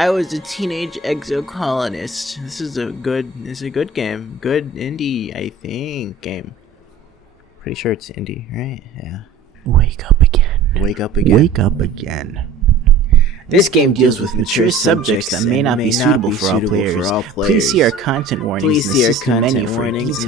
I was a teenage exocolonist. This is a good game. Good indie, I think, game. Pretty sure it's indie, right? Yeah. Wake up again. Wake up again. Wake up again. This game deals with mature subjects that may not be suitable for all players. Please see our content warnings and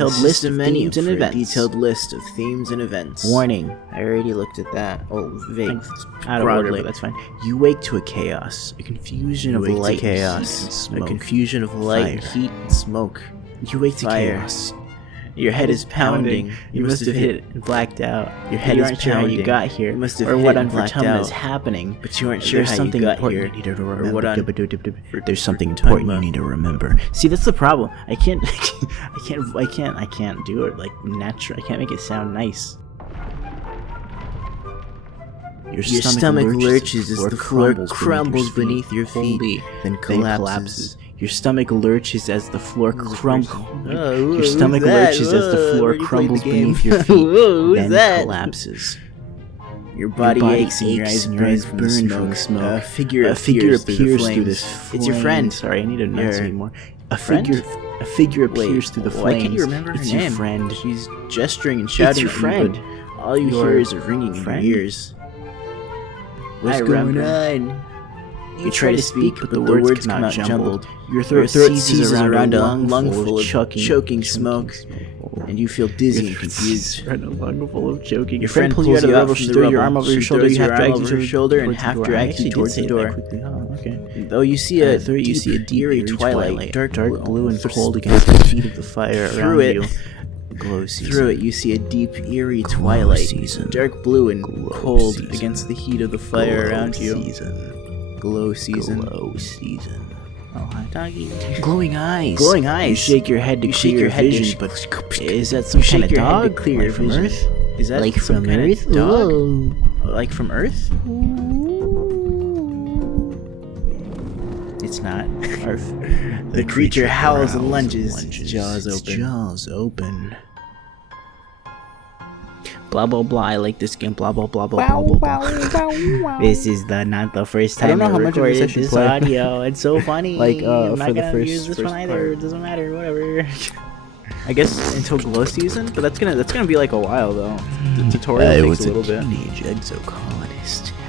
the system menu for a detailed list of themes and events. Warning. I already looked at that. Oh, vague. Out of order, but that's fine. You wake to a chaos. A confusion of light, chaos, and smoke. A confusion of light, heat, and smoke. You wake to chaos. Your head is pounding. You must have hit it and blacked out. Your head is pounding. How you got here, or what on Vertumna is happening, but you aren't sure how you got here. There's something important you need to remember. See, that's the problem. I can't do it like natural. I can't make it sound nice. Your stomach lurches as the floor crumbles beneath your feet, then collapses. Your stomach lurches as the floor crumbles. Your stomach lurches as the floor crumbles beneath your feet, then collapses. Your body aches and your eyes burn from smoke. A figure appears through this. It's your friend. Sorry, I need to enunciate more. A figure appears through the flames. Why can't you remember her name? It's your friend. She's gesturing and shouting at you, but all you hear is a ringing in your ears. What's going on? You try to speak, but the words come out jumbled. Your throat seizes around a lung full of choking smoke, and you feel dizzy and confused. A lung full of choking. Your friend pulls you out of the rubble. She throws your arm over your shoulder. You have dragged over your shoulder and half drags you towards the door. Though you see a deep, eerie twilight, dark blue and cold against the heat of the fire around you. Through it, you see a deep, eerie twilight, dark blue and cold against the heat of the fire around you. Glow season. Oh, hi, doggy. Glowing eyes. Glowing eyes. You shake your head to clear your vision, but is that some kind of dog? Clear your vision. Earth? Is that like some from kind Earth? Of dog? Whoa. Like from Earth? It's not. The creature howls and lunges, jaws open. Blah blah blah. I like this game. Blah blah blah blah blah blah. This is not the first time I don't know how much I recorded this audio. It's so funny. Like I'm not for the gonna use this one either. Part. It doesn't matter. Whatever. I guess until glow season, but that's gonna be like a while though. The tutorial takes a little bit.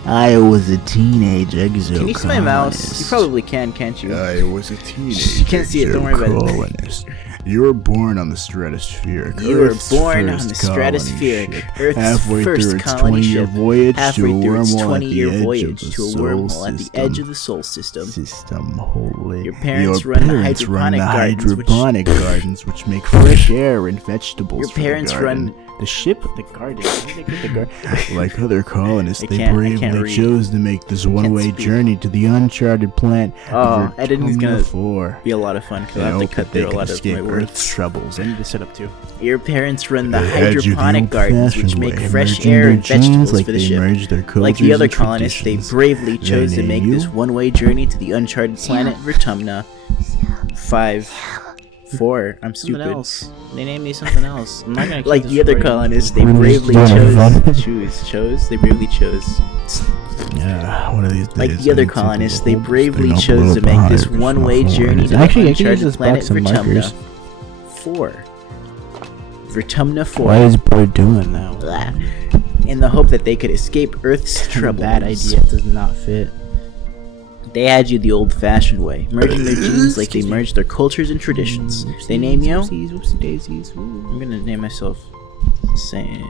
I was a teenage exocolonist. Can you see my mouse? You probably can, can't you? I was a teenage You can't see it, don't worry about it. You were born on the stratospheric. You were born on the stratospheric. Earth's halfway first through its colony 20-year ship. voyage Halfway to a through its wormhole 20-year at the voyage edge to a of the wormhole soul at the edge of the Sol system. Holy. Your parents run the hydroponic gardens, which make fresh air and vegetables. Your parents run the ship, the garden. Like other colonists, they bravely chose to make this one-way journey to the uncharted planet. Editing is gonna be a lot of fun because I have to cut through a lot of my words. Earth's troubles. I need to set up too. Your parents run the hydroponic gardens, which make fresh air and vegetables for the ship. Like the other colonists, they bravely chose to make this one-way journey to the uncharted planet Vertumna. 4. I'm stupid. Else. They named me something else. I'm not gonna like the other colonists, they bravely chose. They bravely chose. Yeah, one of these days. Like the other colonists, they bravely chose to make this one-way journey to the uncharted planet Vertumna. 4. Vertumna 4. Why is Boy doing that? In the hope that they could escape Earth's troubles. Bad idea. It does not fit. They had you the old-fashioned way, merging their genes like they merged their cultures and traditions. They name you? Whoopsie daisies. I'm gonna name myself Sam,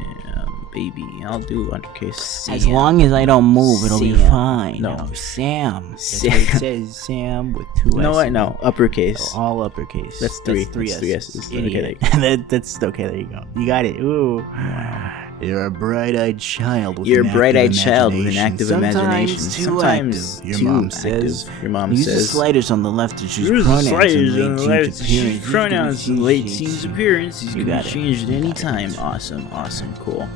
baby. I'll do undercase Sam. As long as I don't move, it'll be fine. No, Sam. That's what it says Sam with 2 S's. No, uppercase. Oh, all uppercase. That's 3. That's 3 S's. Okay, that's okay. There you go. You got it. Ooh. You're a bright-eyed child with an active imagination. Sometimes your mom says. Use the sliders on the left to choose pronouns and late teens appearance. You got it. Change at any time. Awesome, cool.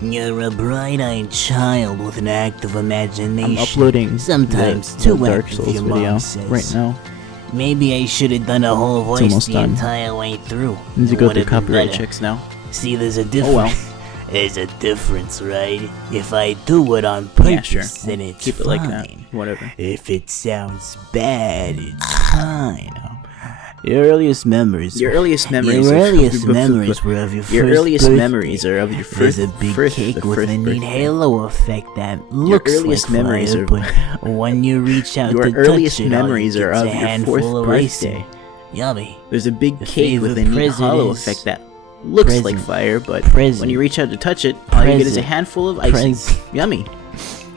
You're a bright-eyed child with an active imagination. I'm uploading sometimes the Dark Souls video right now. Maybe I should have done a whole voice the entire way through. Need to go through copyright checks now. See, there's a difference. There's a difference, right? If I do it on purpose, then it's Keep it fine. like that. Whatever. If it sounds bad, it's fine. Your earliest memories. Your earliest memories. Your earliest memories were of your first Your earliest birthday. memories are of your first. There's a big cake the with first a neat birthday. halo effect that looks earliest like memories fire, are- but when you reach out Your to earliest touch it, memories all you are get's of a your handful fourth of icing. birthday. Yummy. There's a big Your cake with a favorite neat hollow present is effect that looks like present. fire, but Present. when you reach out to touch it, all you get is a Present. handful of icing. Present. Yummy.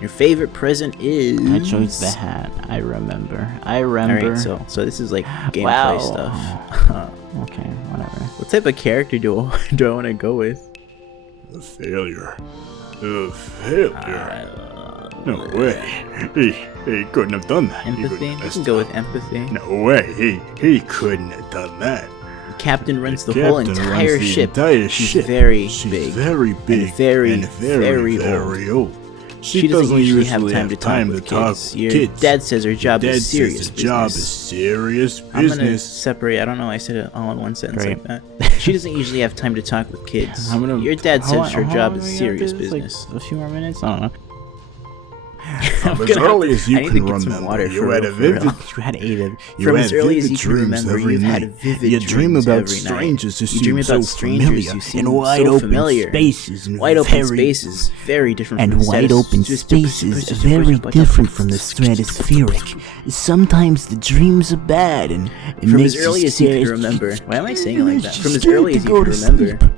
Your favorite present is. I chose the hat. I remember. Alright, so this is like gameplay Wow. stuff. Okay, whatever. What type of character do I want to go with? A failure. A failure. No way. He couldn't have done that. He Empathy? couldn't You have can go with empathy. No way. He couldn't have done that. Captain runs the Captain whole runs entire the ship. entire She's ship. very She's big. very big. very, and very old. She doesn't usually have time to talk with kids. Your kids. dad says her job Dad is serious says the job is business. serious I'm gonna business. separate. I don't know. I said it all in one sentence Great. like that. She doesn't usually have time to talk with kids. Your dad says her job is serious business. Like a few more minutes? I don't know. From as early as you I need can to get some remember, water you for had real, a for real. vivid. You had a You From had as early as vivid you can dreams remember, every you've had night. vivid You dream dreams about every night. strangers who You dream seem about so strangers familiar who seem in wide so open familiar. spaces and Wide open very, spaces, very different and from the wide open spaces, very different from the stratospheric. Sometimes the dreams are bad, and it From makes as early you as you can scared. remember. Why am I saying it like that? You're From as scared early to as you go can to remember. sleep.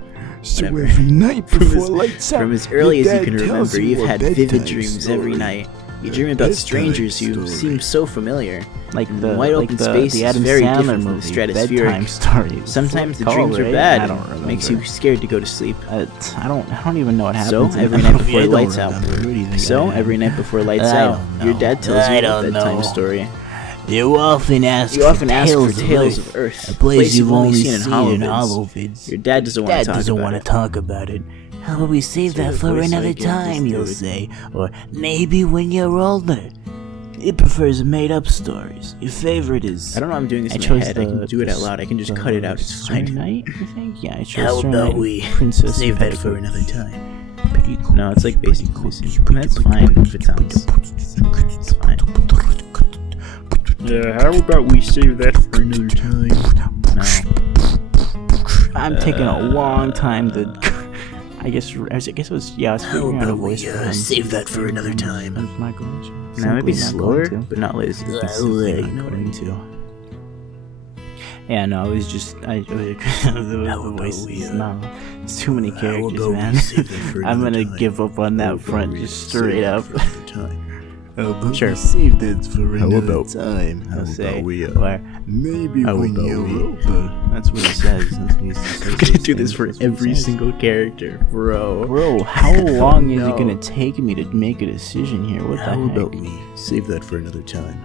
So Whatever. every night From before as- lights out, From as early your as you dad can tells remember, you've a had vivid bedtime dreams every story. night. You dream about Bedtime strangers who story. seem so familiar. Like the Wide like open the, space the is Adam very Sandler different from the movie, stratospheric. bedtime story. Sometimes the Call, dreams are right? bad. I don't remember. Makes you scared to go to sleep. I don't even know what So happens. in every that night movie. before I don't lights out. remember. What do you think So I am? every night before lights I out, don't your know. dad tells I you a don't bedtime know. story. You often ask You often for ask for tales tales of of Earth, a place you've only seen in holovids. holovids. Your dad doesn't want Dad to talk doesn't about want to it. talk about it. How about we save So that the for voice another I give time, this you'll dude. say. Or maybe when you're older. He prefers made-up stories. Your favorite is... I don't know. I'm doing this I in my chose head. I can do it out loud. I can just cut it out. It's Stray fine. Night, I think? Yeah, I chose How Stray about Oh, Night, we Princess save that for Petticoat. another time? Pretty cool. No, it's like basic. That's fine if it sounds. It's fine. Yeah, how about we save that for another time? No. I'm taking a long time to... I guess it was... Yeah, I was figuring out a voice for him. save that for another time? I'm not going to. Now maybe Simply not going slower, to. but not lazy. Simply not Not going to. Yeah, no, it was just the voices. No, it's too many characters, man. I'm gonna give up on that front just straight up. Sure. Save that for How another about- time? How I'll say, about we? or, Maybe How when about you're we- older. That's what he says. That's what he says. I'm gonna do this for every single character, bro. Bro, how long is no. it gonna take me to make a decision here? What the How heck? about we save that for another time?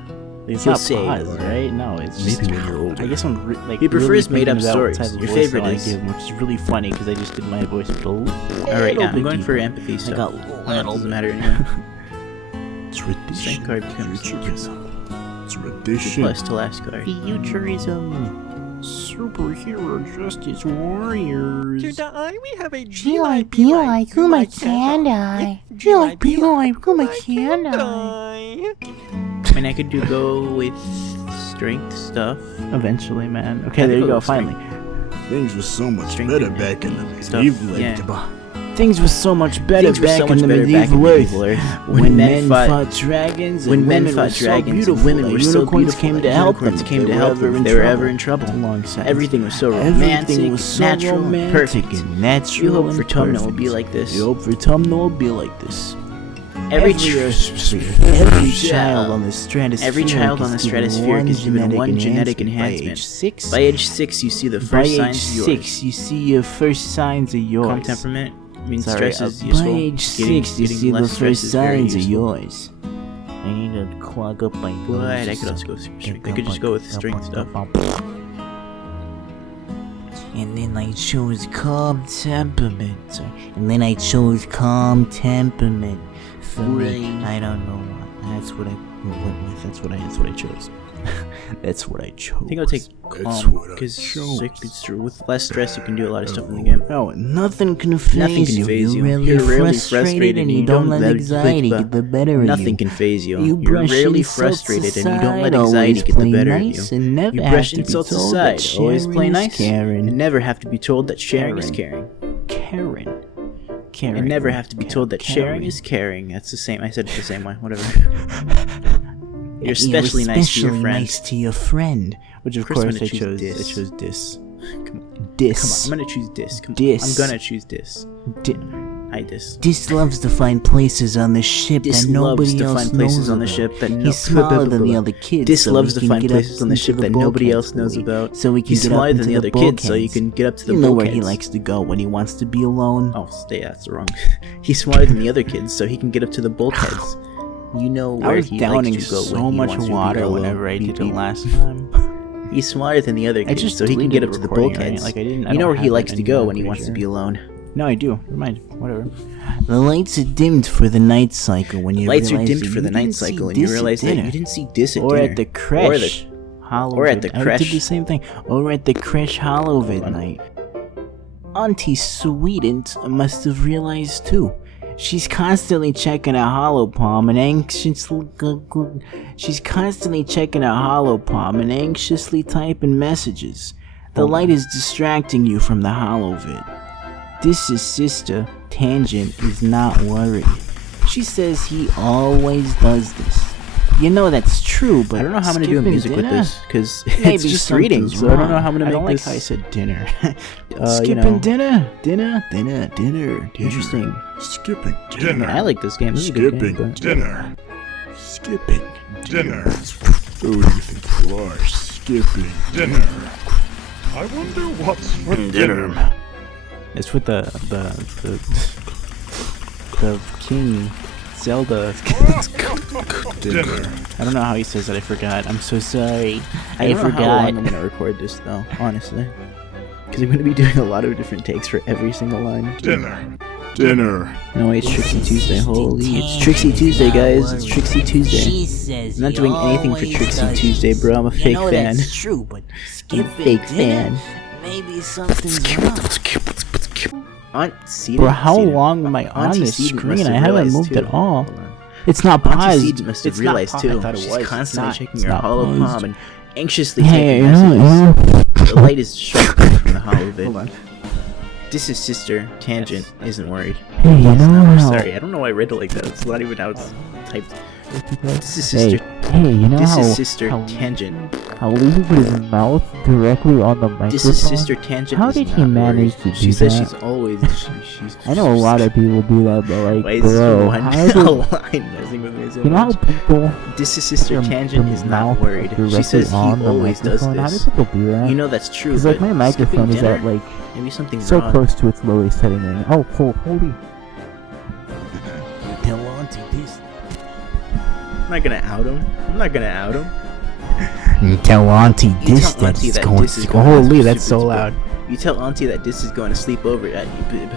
It's He'll not say, pause, right? No, it's just, Maybe when you're older. I guess I'm like. He prefers really made-up thinking about what stories. type of Your voice favorite I is- give him, which is really funny because I just did my voice with a little. Alright, yeah, I'm bit going for deeper. empathy I stuff. got It doesn't matter anyway. Tradition. Second card becomes Futurism. Tradition. plus to last card. Futurism. Superhero justice warriors. We have a Be like, who my can I? Be like, who my can I? I mean, I could go with strength stuff. Eventually, man. Okay, there you go. Cool, Finally, Things were so much Strength better and back in the stuff, medieval yeah. age. things were so much better Things were back so much in the better back in medieval Earth. medieval Earth. When men fought dragons, when and men women fought were so dragons, beautiful, and women that were so unicorns beautiful, came that to help them. unicorns came to help them if they were ever in trouble. Alongside. Everything was so romantic, Everything was so natural, and romantic perfect. and natural. You hope and for Tumnah will perfect. be like this. You hope for Tumnah will be like this. Every child on the stratosphere. Every child on the stratosphere is given one genetic enhancement. By age 6, you see the first By age signs of yours. 6, you see your first signs of yours. Calm temperament means Sorry, stress is by useful. age 6, you getting see the less stress first is very signs of useful. yours. I need to clog up my But I nose. could also go with strength. I could just go with strength stuff. And then I chose calm temperament. And then I chose calm temperament. For me, I don't know. That's what I went with. That's what I chose. That's what I chose. I think I'll take That's calm, what I because chose. with less stress you can do a lot of stuff in the game. No, nothing can phase Nothing can you. phase you. You're You're rarely rarely frustrated and you don't let anxiety get the better of you. Nothing can phase you. You You're brush rarely insults frustrated and you don't let aside, anxiety always get the play better nice of you. and never You have brush to be insults told aside, that always play sharing is nice, caring. and never have to be told that sharing is caring. Karen. And never have to be told that sharing is caring. That's the same. I said it the same way. Whatever. You're especially nice to your friend. Nice to your friend. Which of course I chose dis. I chose dis. Come on. Dis. I'm gonna choose dis. Come on. Dis. I'm gonna choose dis. Hi dis. Dis loves to find places on the ship Dis that nobody loves to else find places knows on the about. ship that He's smaller than the other kids. Dis so loves he to can find get places up on the into ship that nobody bulkheads else knows fully. about. So he can He's get up smaller than into the other kids, so you bulkheads. can get up to the You know where he bulkheads. likes to go when he wants to be alone. Oh, that's wrong. He's smaller than the other kids, so he can get up to the bulkheads. You know I where was he downing likes to go so when he much wants to be water alone. whenever I Beep, did it beep. last time. He's smaller than the other I kids, just so he can deleted get up the to the recording, bulkheads. right? Like, I you don't know where he have likes it to go anymore, when he I'm wants to pretty be sure. alone. No, I do. Never mind. Whatever. The lights are dimmed for the night cycle when you Lights are realize dimmed that for you the night didn't see cycle, and you this at realize that dinner. you didn't see dis at Or dinner. at the creche. Or at the I did creche. the same thing. Or at the creche Hollowvid night. Auntie Sweetens must have realized too. She's constantly checking her hollow palm and anxiously typing messages. The light is distracting you from the Hollowvid. This is sister Tangent is not worried. She says he always does this. You know that's true, but I don't know how I'm gonna do skipping music with dinner? this because Maybe it's just reading, something's so I don't know wrong. how I'm gonna I make don't like this. how I said dinner. you Skipping know. dinner. Interesting. Skipping I dinner. like this game. This is a good game. Skipping but- dinner. Skipping dinner. Who do you think you are? Skipping dinner. I wonder what's for dinner. It's with the King Zelda. Dinner. I don't know how he says that. I forgot. I'm so sorry. I don't know how long I'm gonna record this though, honestly, because I'm gonna be doing a lot of different takes for every single line. Dinner. Dinner. No way, it's Trixie Tuesday. Holy, it's Trixie Tuesday, guys. It's Trixie Tuesday. I'm not doing anything for Trixie Tuesday, bro. I'm a fake fan. That's true, but I'm a fake fan. maybe something's wrong. Aunt Seedon. Bro, how long am I on Auntie this Seedon must screen? have I haven't realized, moved too. at all. Hold on. It's not Auntie paused. Seedon must have It's not realized paused. too. I thought it She's was. constantly It's checking not her hollow paused. palm and anxiously Hey, taking messages. The light is sharp from the hollow vid. Hold on. This is sister Tangent isn't worried. Hey, you know I'm how... sorry, I don't know why I read it like that. It's not even how it's typed. This is Hey, sister. hey, you know This how... is sister how, Tangent. how Lucy put his mouth directly on the microphone? This is sister Tangent. How is did he not manage worried. to do She says that? she's always. She's I know a lot of people do that, but like, Why is this bro, one how did... line messing with me so You know how much? people... This is sister their- Tangent their is not mouth worried. She directly says he on the always does microphone? How do this. people do that? You know that's true. Because like but my microphone skipping is at dinner? like Maybe something so wrong. close to its lowest setting. And oh, holy! Tell Auntie this. I'm not gonna out him. I'm not gonna out him. Tell Auntie You this. tell Auntie That's that going. this is going Holy, to that's so sleep. loud. You tell Auntie that this is going to sleep over at you.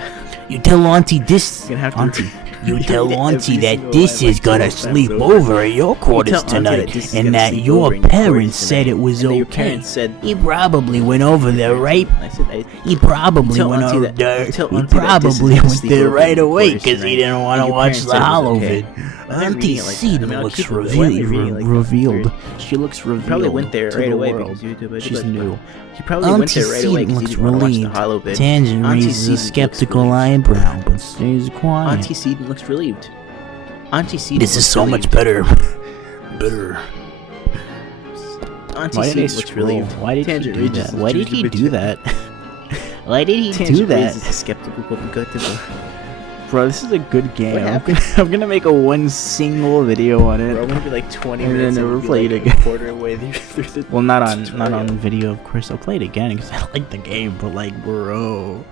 You tell Auntie this. You're gonna have to Auntie. You read tell every Auntie that single this line is like gonna 12 times sleep over. over at your quarters Auntie that tonight, this is and gonna that sleep your over in your parents quarters said tonight, it was and that your okay. parents said He probably went over there, right? I said He probably tell went Auntie over that- there. tell He Auntie that this is probably gonna went sleep there over right in your away quarters because he tonight, didn't want to and your watch parents the said it was Hollow okay. vid. I'm Auntie reading it like that. I Seed mean, I'll looks keep it- why am I reading it like that? revealed. Weird. She looks revealed. Probably went there to right the away world. because you. She's new. He probably went there right away because he didn't want to watch the Hollow vid. Tangent Auntie raises a Seed looks skeptical relieved. eyebrow, but stays quiet. Auntie Seedon looks relieved. Auntie Seedon This is looks so relieved. much better. Better. Auntie Why did Seedon he looks scroll? relieved. Why did he Tangent do raises that? a Why did he judgment. do that? Why did he do Tangent that? raises a skeptical publicative. Bro, this is a good game. What I'm happened? gonna make a one single video on it. Bro, I'm gonna be like 20 And then minutes never and we'll play be it like again. a quarter way through the Well, not on tutorial. video, of course. I'll play it again because I like the game. But like, bro.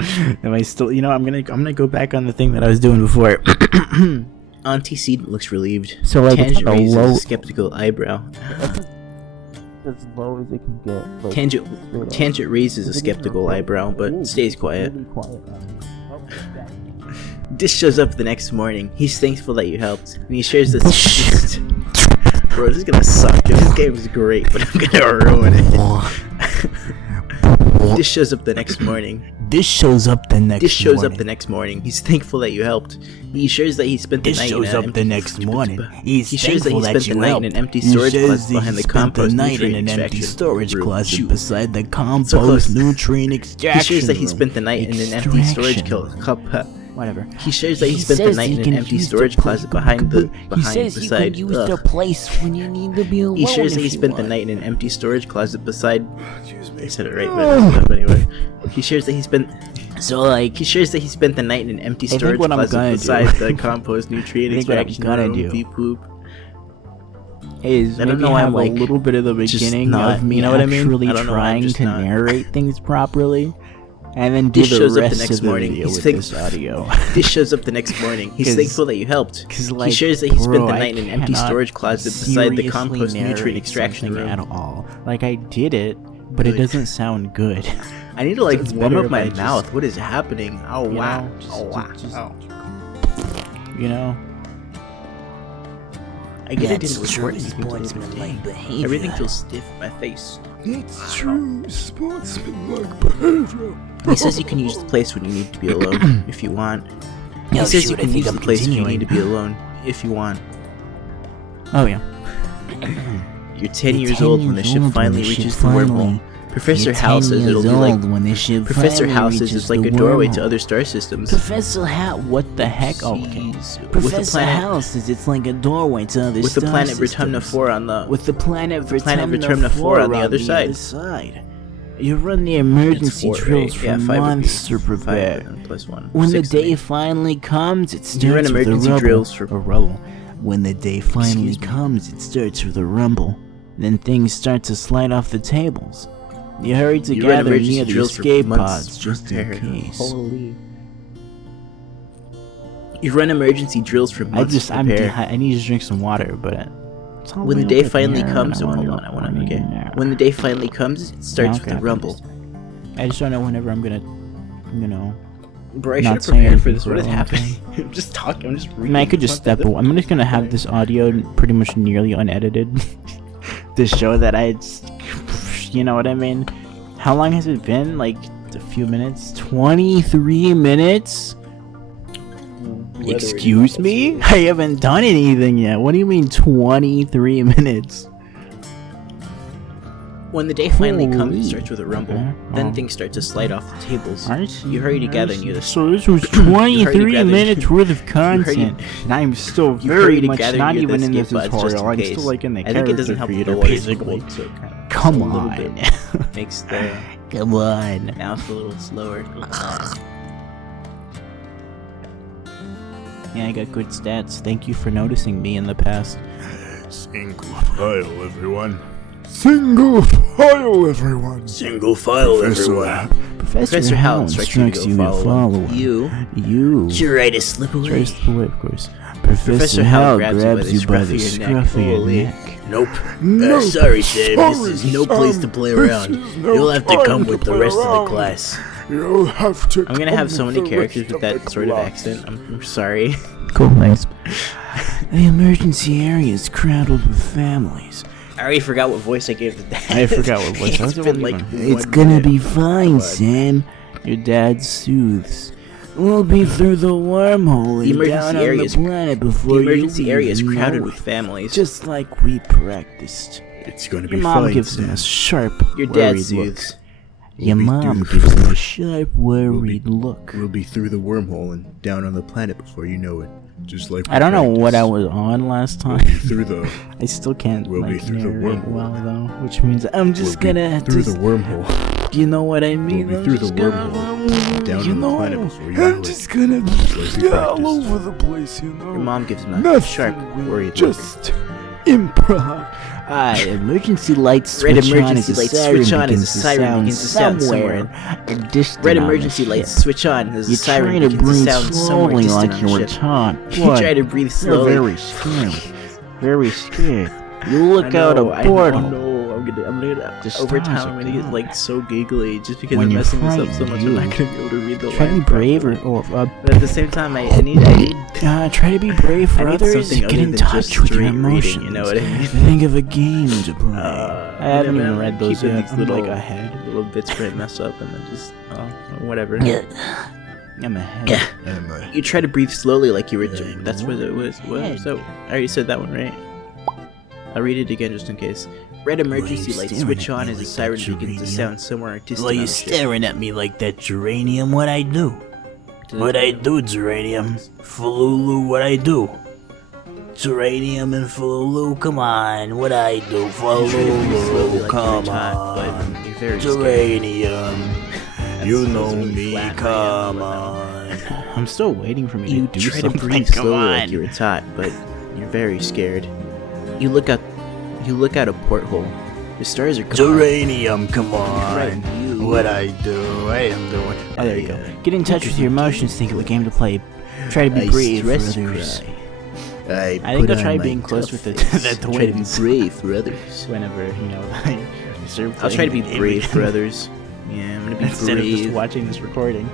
Am I still? You know, I'm gonna go back on the thing that I was doing before. Auntie Seedon looks relieved. So like, it's Tangent on the raises low, a skeptical eyebrow. as low as it can get. Like, Tangent raises a skeptical eyebrow, but stays quiet. Dish shows up the next morning. He's thankful that you helped, and he shares this. Bro, this is gonna suck. This game is great, but I'm gonna ruin it. Dish shows up the next morning. This shows up the next morning. He's thankful that you helped. He shares that he spent the night in an empty storage closet behind the compost nutrient extraction room. Beside the compost nutrient extraction. He shares that he spent the night in an empty storage Whatever. He shares that he spent the night in an empty storage closet beside. He says he spent the I said it right, but anyway. He shares that he spent. He shares that he spent the night in an empty storage closet beside the compost nutrient extraction room. Beep poop. I don't know. I'm like a little bit of the beginning of me, actually trying to narrate things properly. And then do the rest of the video with this audio. This shows up the next morning. He's thankful that you helped. He shares that he spent the night in an empty storage closet beside the compost nutrient extraction room. At all. Like, I did it, but it doesn't sound good. I need to like warm up my mouth. What is happening? Oh wow. You know? I get it didn't record sportsmanlike behavior. Everything feels stiff in my face. It's true, sportsmanlike behavior. He says you can use the place when you need to be alone, if you want. He says you can use the place when you need to be alone, if you want. Oh yeah. You're 10 years old when the ship finally reaches the wormhole. Professor Hal says it'll be like Professor Hal says it's like a doorway to other star systems. Professor Hal, what the heck? Oh, okay. Professor Hal says it's like a doorway to other with star the planet systems. Vertumna 4 on the with the planet Vertumna 4 on the other side. You run the emergency drills for months to prepare. When the day finally comes, it starts with a rumble. When the day finally comes, it starts with a rumble. Then things start to slide off the tables. You hurry to gather near the escape pods just in case. You run emergency drills for months to prepare. I need to drink some water, but when the day finally comes, when the day finally comes, it starts with a rumble. I just don't know whenever I'm gonna, Bro, I should have prepared for this. What is happening? I'm just talking. I'm just reading. I could just step away. I'm just gonna have this audio pretty much nearly unedited to show that you know what I mean? How long has it been? Like a few minutes? 23 minutes? Excuse me? I haven't done anything yet. What do you mean 23 minutes? When the day finally comes, it starts with a rumble. Then things start to slide off the tables. You hurry to gather near the... So this was 23 minutes worth of content. And I'm still very much not even in this tutorial. I'm still like in the character creator, basically. Come on. Makes the... Come on. Mouth a little slower. Yeah, I got good stats. Thank you for noticing me in the past. Single file, everyone. Single file, everyone. Single file, everyone. Professor Hal instructs you to follow you. You're right to slip away. Of course. Professor Hal grabs you by the scruff of your neck. Nope. Sorry, Sam. This is no place to play around. You'll have to come with the rest of the class. You'll have to. I'm gonna have so many characters with that sort of accent. I'm sorry. Cool, thanks. The emergency area is crowded with families. I already forgot what voice I gave the dad. I forgot what voice. It's been like it's gonna be fine, Sam. Your dad soothes. We'll be through the wormhole and down on the planet before the emergency area is crowded with families. Just like we practiced. It's gonna be fine. Your mom gives him a sharp, your dad soothes. Your mom gives him a sharp, worried look. We'll be through the wormhole and down on the planet before you know it. Just like I don't know what I was on last time. Through the. I still can't. We'll be through the wormhole. Well, though, which means I'm just gonna through the wormhole. You know what I mean? We'll be through the wormhole. Down on the planet before you know it. I'm just gonna be all over the place, you know. Your mom gives him a sharp, worried look. Just improv. Emergency lights switch on as a siren begins to sound somewhere. Red emergency lights switch on as a siren begins to sound somewhere distant on the ship. You try to breathe slowly. You're very scared. You look out a portal. I'm gonna The over stars time are I'm gonna get gone. like so giggly just because When I'm you're messing this up so frightened, much. I'm not you gonna be able to read the Try to be lines brave properly. But at the same time, I need try to be brave for I need others. something Get other in than touch just with your straight reading, emotions. you know what I mean? Think of a game to play. I haven't man, even read those keeping yet. these I'm little like ahead. little bits might mess up and then just whatever. I'm ahead. You try to breathe slowly like you were. That's what it was. What? So I already said that one, right? I'll read it again just in case. Red emergency lights switch on as a siren begins to sound somewhere distant. Well, on you the ship. staring at me like that, Geranium? What I do? What I do, Geranium? Fululu, what I do? Geranium and Fululu, come on, what I do? You try to breathe slowly Fululu, like come you're hot, on. but you're very scared. Geranium, you That's know really me, flat, come right? on. I'm still waiting for me You to do try to something. breathe Come slowly on. like you're hot, but you're very scared. You look out a porthole. The stars are gone. Geranium, come on. Right, you. What I do, I am doing. Oh, there you go. Get in touch with your emotions. Think of a game to play. Try to be brave for others. I think I'll try being close with the Try to be brave for others. Whenever, I'll try to be brave for others. Yeah, I'm gonna be Instead of just brave. watching this recording.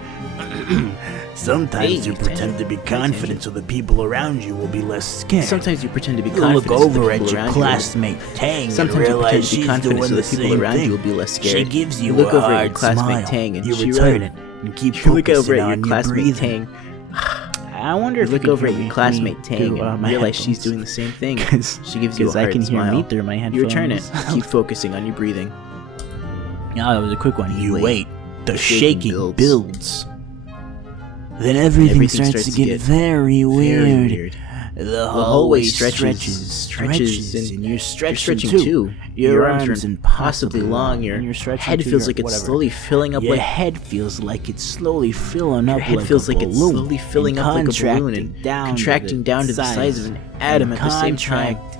Sometimes you pretend to be confident so the people around you will be less scared. Sometimes you pretend to be You confident. look so the over people at your around classmate Tang Sometimes and you pretend realize to be she's confident doing so the the people same around thing. you will be less scared. She gives you look a over at hard your classmate smile. Tang and you she return it and keep You look over focusing at your on your classmate breathing. Tang. I wonder You if look you over can at your hear classmate me Tang through, and my realize she's headphones. doing the same thing. 'Cause She gives you a I hard can hear smile. me through my headphones. You return it. Keep focusing on your breathing. No, that was a quick one. You Wait. wait. The shaking shaking builds. builds. Then everything starts to get very weird. Very weird. The hallway hallway stretches, stretches, and you're stretching stretching too. Your arms arms are are impossibly long. and Your you're stretching head too, feels your- like it's whatever. slowly filling up Your like head feels like it's slowly filling up your head like feels a like it's balloon, slowly filling and up like a balloon contracting and down contracting down to the size of an atom and at the same time. contract-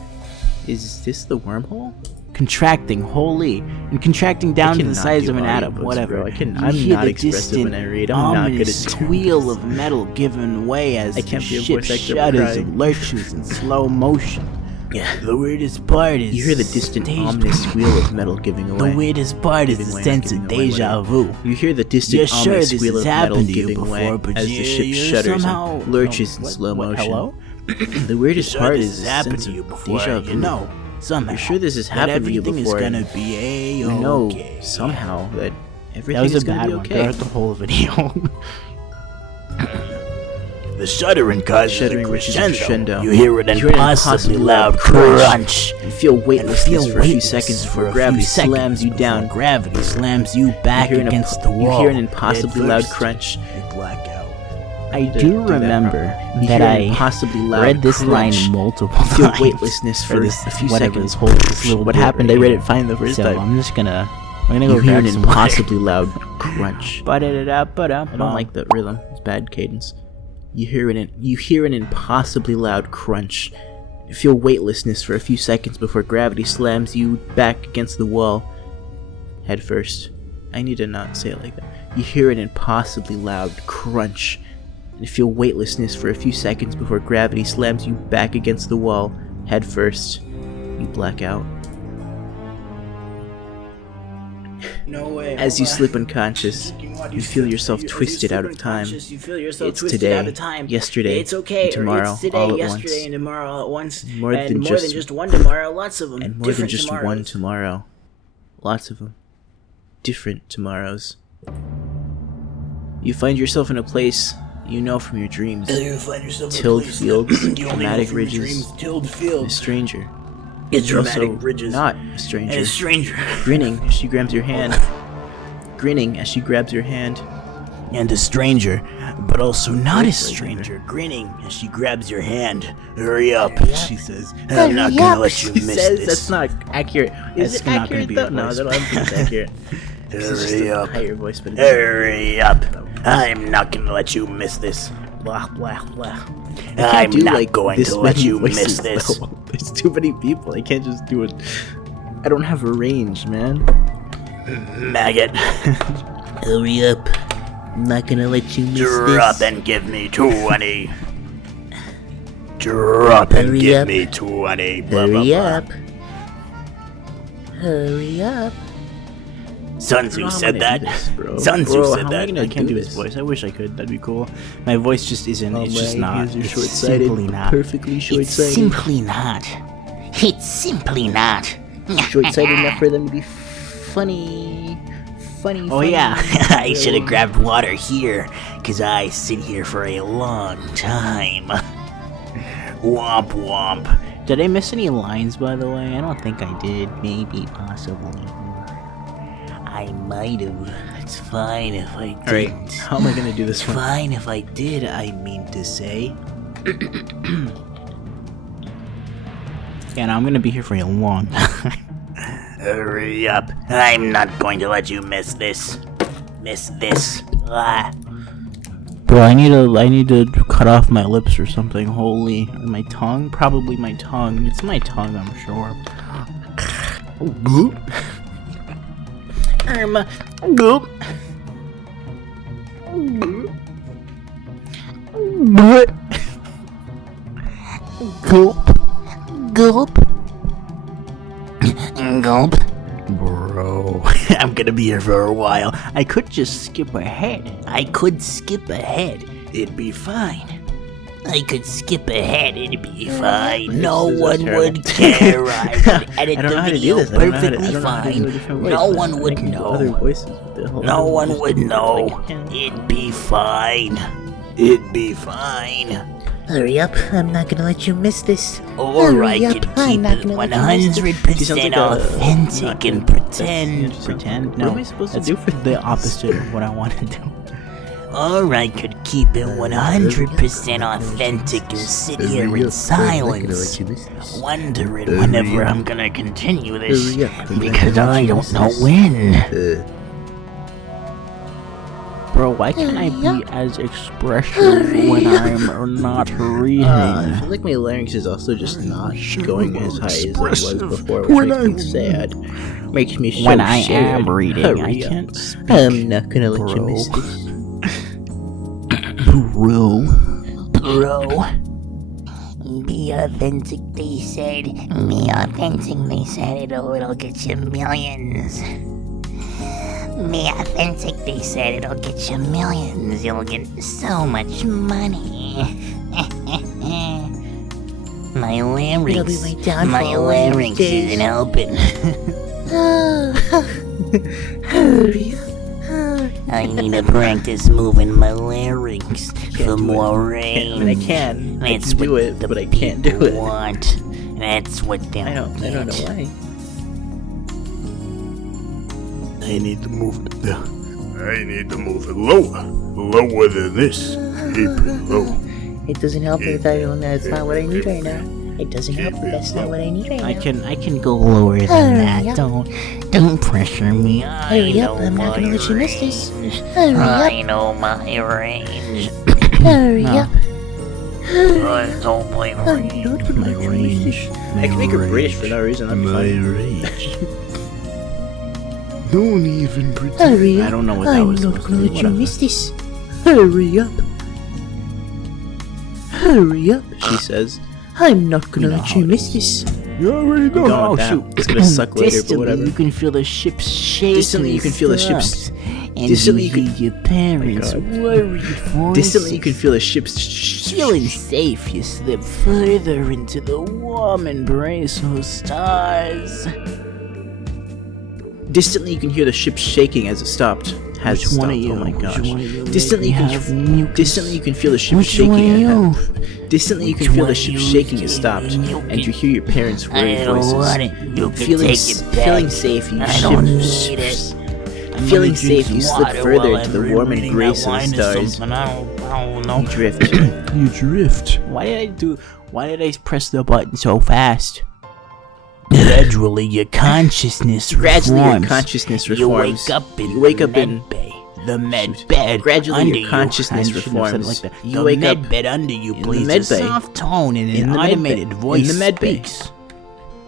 Is this the wormhole? Contracting wholly and contracting down to the cannot size do of an audio atom. books, Whatever. bro. You I'm hear not the expressive when distant, I read. I'm not good at ominous doing squeal this. of metal giving way as I the can't be a ship voice actor, I'm shudders crying. and lurches in slow motion. Yeah. The weirdest part is You hear the distant, deja- ominous squeal of metal giving away. The weirdest part is Giving the way, sense of giving away, deja whatever. vu. You hear the distant, You're sure ominous this squeal has of metal happened to you giving before, way but as the ship you're shudders somehow and lurches in what- slow what- motion. Hello? The weirdest Sure part this is has the happened sense to you of before. deja You vu. know, somehow. You're sure this has that happened to you everything before. is gonna be a-okay. You know somehow that everything That was is a gonna bad be one. okay. Throughout the whole video. The shuddering causes Shuddering a reaches a crescendo. crescendo. You hear an You hear an impossibly impossibly loud loud crunch. crunch. You feel weightlessness Feel for a few weightless seconds for before a gravity few seconds slams you before down. Gravity slams you back You hear an against the You wall. hear an impossibly Head loud first. crunch. You black out. I I did do do that remember properly. You that hear an I impossibly loud read this crunch. line multiple You feel times. weightlessness for this a few whatever seconds. this whole this little What bit happened? right I read here. it fine the first So time. I'm gonna go You hear grab an some water. impossibly loud crunch. I I don't like the rhythm. It's bad cadence. You hear an impossibly loud crunch. You feel weightlessness for a few seconds before gravity slams you back against the wall. Head first. I need to not say it like that. You hear an impossibly loud crunch. You feel weightlessness for a few seconds before gravity slams you back against the wall. Head first. You black out. No way. As you slip unconscious, you feel yourself twisted out of time. It's today, yesterday, It's okay. and tomorrow, It's today, all at yesterday, once. and tomorrow all at once. More and than more just- than just one tomorrow. Lots of them. And more than Different just tomorrows. one tomorrow. Lots of them. Different tomorrows. You find yourself in a place you know from your dreams. You find yourself in a Tilled place fields, that you only know dramatic from your ridges, dreams, tilled A fields, stranger. it's Also dramatic ridges, not a and stranger. a stranger, Grinning as she grabs your hand. Grinning as she grabs your hand. and a stranger, but also not a Voice stranger, grinning as she grabs your hand. Hurry up, she says. I'm Hurry not gonna up. let you She miss says this. that's not accurate. Is That's it not gonna accurate be though? a No, voice. I don't think it's accurate. It's just Hurry a up. higher voice, but it's Hurry up. I'm not gonna let you miss this. blah blah blah. I'm do, not like, going this to let many you miss voices, this. though. There's too many people. I can't just do it. I don't have a range, man. Maggot, Hurry up. I'm not gonna let you miss drop this. and give me 20. Drop and Hurry give up. me 20. Blah, blah, Hurry blah. up. Hurry up. Sun Tzu said that. Sun Tzu said that. I can't do his voice. I wish I could. That'd be cool. My voice just isn't. It's just not. It's simply not. Perfectly short-sighted. It's simply not. It's simply not. Short-sighted enough for them to be funny. Oh yeah, I should have grabbed water here, cause I sit here for a long time. Womp womp. Did I miss any lines, by the way? I don't think I did. Maybe, possibly. I might have. It's fine if I didn't. Alright, how am I gonna do this one? Fine if I did, I mean to say. Yeah, no, I'm gonna be here for a long time. Hurry up. I'm not going to let you miss this. Ah. Bro, I need to cut off my lips or something. Holy, or my tongue? Probably my tongue. It's my tongue, I'm sure. Goop. Goop. Gulp. Gulp. Bro, I'm gonna be here for a while. I could just skip ahead. It'd be fine. I could skip ahead, it'd be fine. No one would care. I would edit the video perfectly fine. No one would know. No one would know. It'd be fine. Hurry up, I'm not gonna let you miss this. Or I could keep it 100% authentic and pretend. Pretend? No, What am I supposed to that's do for the opposite of what I want to do. Or I could keep it 100% authentic and sit here in silence, wondering whenever I'm gonna continue this, because I don't know when. Bro, why can't I be as expressive when I'm not reading? I feel like my larynx is also just not going as high as it was before, which makes me sad. Makes me so When I sad. am reading, I Hurry up. can't speak. I'm not gonna let you miss this. Bro. Be authentic, they said. Be authentic, they said. It'll get you millions. Be authentic, they said. It'll get you millions. You'll get so much money. My larynx isn't helping. Hurry up. I need to practice moving my larynx for more range. I can. I That's can do what it, the but I can't do people it. want. That's what they I don't know why. I need to move it lower than this. Keep it low. It doesn't help if that's not what I need right now. It doesn't help if that's not what I need right now. I can go lower than that. Don't pressure me. Hurry up, I'm not gonna let you miss this. I know my range. Hurry up. I know my range. My range. I can make her British for no reason. I'm fine. range. Don't even pretend. Hurry up. I don't know what that was supposed to be. Whatever. this. Hurry up. Hurry up, she says. I'm not gonna let you miss this. You already know. Oh, shoot. It's gonna suck later, but Distantly, whatever. you can feel the ship's shaking. Distantly, you can feel the ship's. And Distantly, you you can. hear your parents God. worried voices. Distantly, you can feel the ship's. Feeling safe, you slip further into the warm embrace of stars. Distantly, you can hear the ship shaking as it stopped. Has Which one stopped. of you? Oh my gosh. Which one of you Distantly, you have can. mucus? Distantly, you can feel the ship Which shaking. one of you? Distantly, you can Which feel one the of ship you shaking is as stopped, mucus? and you hear your parents' worried I don't want voices. it. You can Feeling, take it back. feeling safe, you I ship. don't need it. Feeling safe, you slip Water further while into the I'm warm reading embrace that of the line or stars. something. I don't know. You drift. You drift. Why did I press the button so fast? Gradually, your consciousness Gradually, your reforms. consciousness You reforms. wake up in You wake the up in- med bay. The med bed. Gradually, under your consciousness I shouldn't have said it reforms. like that. You the wake med up bed under you in the plays med a bay. soft tone and In an the med automated bay. voice In the med bay. speaks.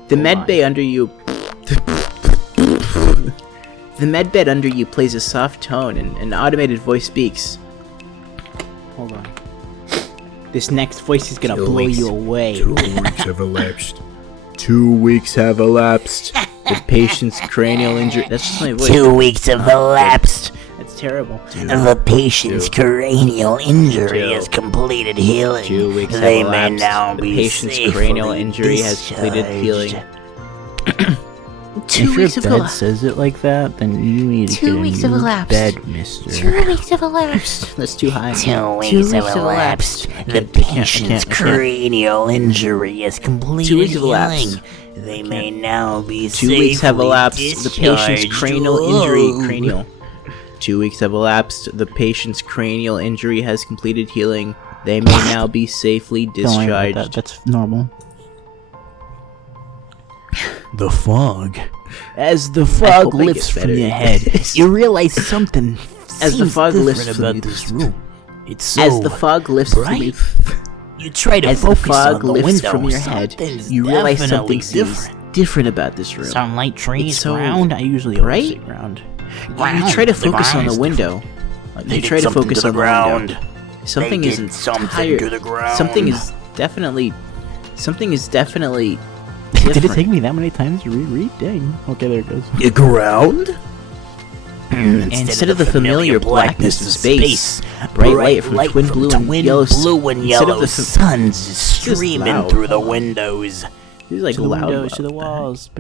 The Hold med on. bay under you. The med bed under you plays a soft tone, and an automated voice speaks. Hold on. This next voice is gonna 2 blow weeks. you away. 2 weeks have elapsed. 2 weeks have elapsed. The patient's cranial injury. That's just my voice. 2 weeks have elapsed. That's terrible. The patient's cranial injury has completed healing. 2 weeks have They may elapsed. now The be patient's safely cranial injury has completed healing. discharged. If your bed says it like that, then you need to 2 get a weeks have new elapsed. bed, mister. 2 weeks have elapsed. That's too high. 2 weeks have elapsed. The patient's cranial injury has completed 2 weeks have healing. elapsed. They may now be 2 weeks have safely elapsed. The patient's discharged. cranial Whoa. injury. Cranial. 2 weeks have elapsed. The patient's cranial injury has completed healing. They may now be safely Don't worry about that. discharged. That's normal. The fog. As the hope fog it lifts gets from better. your head, you realize something. As the seems fog lifts different from about you- this room. It's so As the fog lifts from bright. you, You try to as the focus fog on the lifts window. from your head, Something's you realize definitely something seems different about this room. Sunlight, trees, It's so ground. I usually bright. always say ground. You try to focus on the window. They You did try to something focus to on the the ground. window. Something They is did something tired. to the ground. Something is definitely Did it different. take me that many times to reread? Dang. Okay, there it goes. The ground? Instead of the familiar blackness of space, bright light from twin blue and yellow instead of the suns is streaming loud. through the windows. These like To the loud windows, to the loud. walls.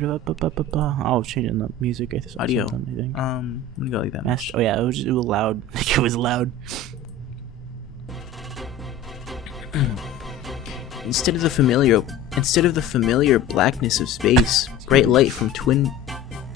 I'll change the music. I think. Audio. I think. I'm gonna go like that. Master. Oh yeah, it was loud. It was loud. Instead of the familiar blackness of space, bright light from twin.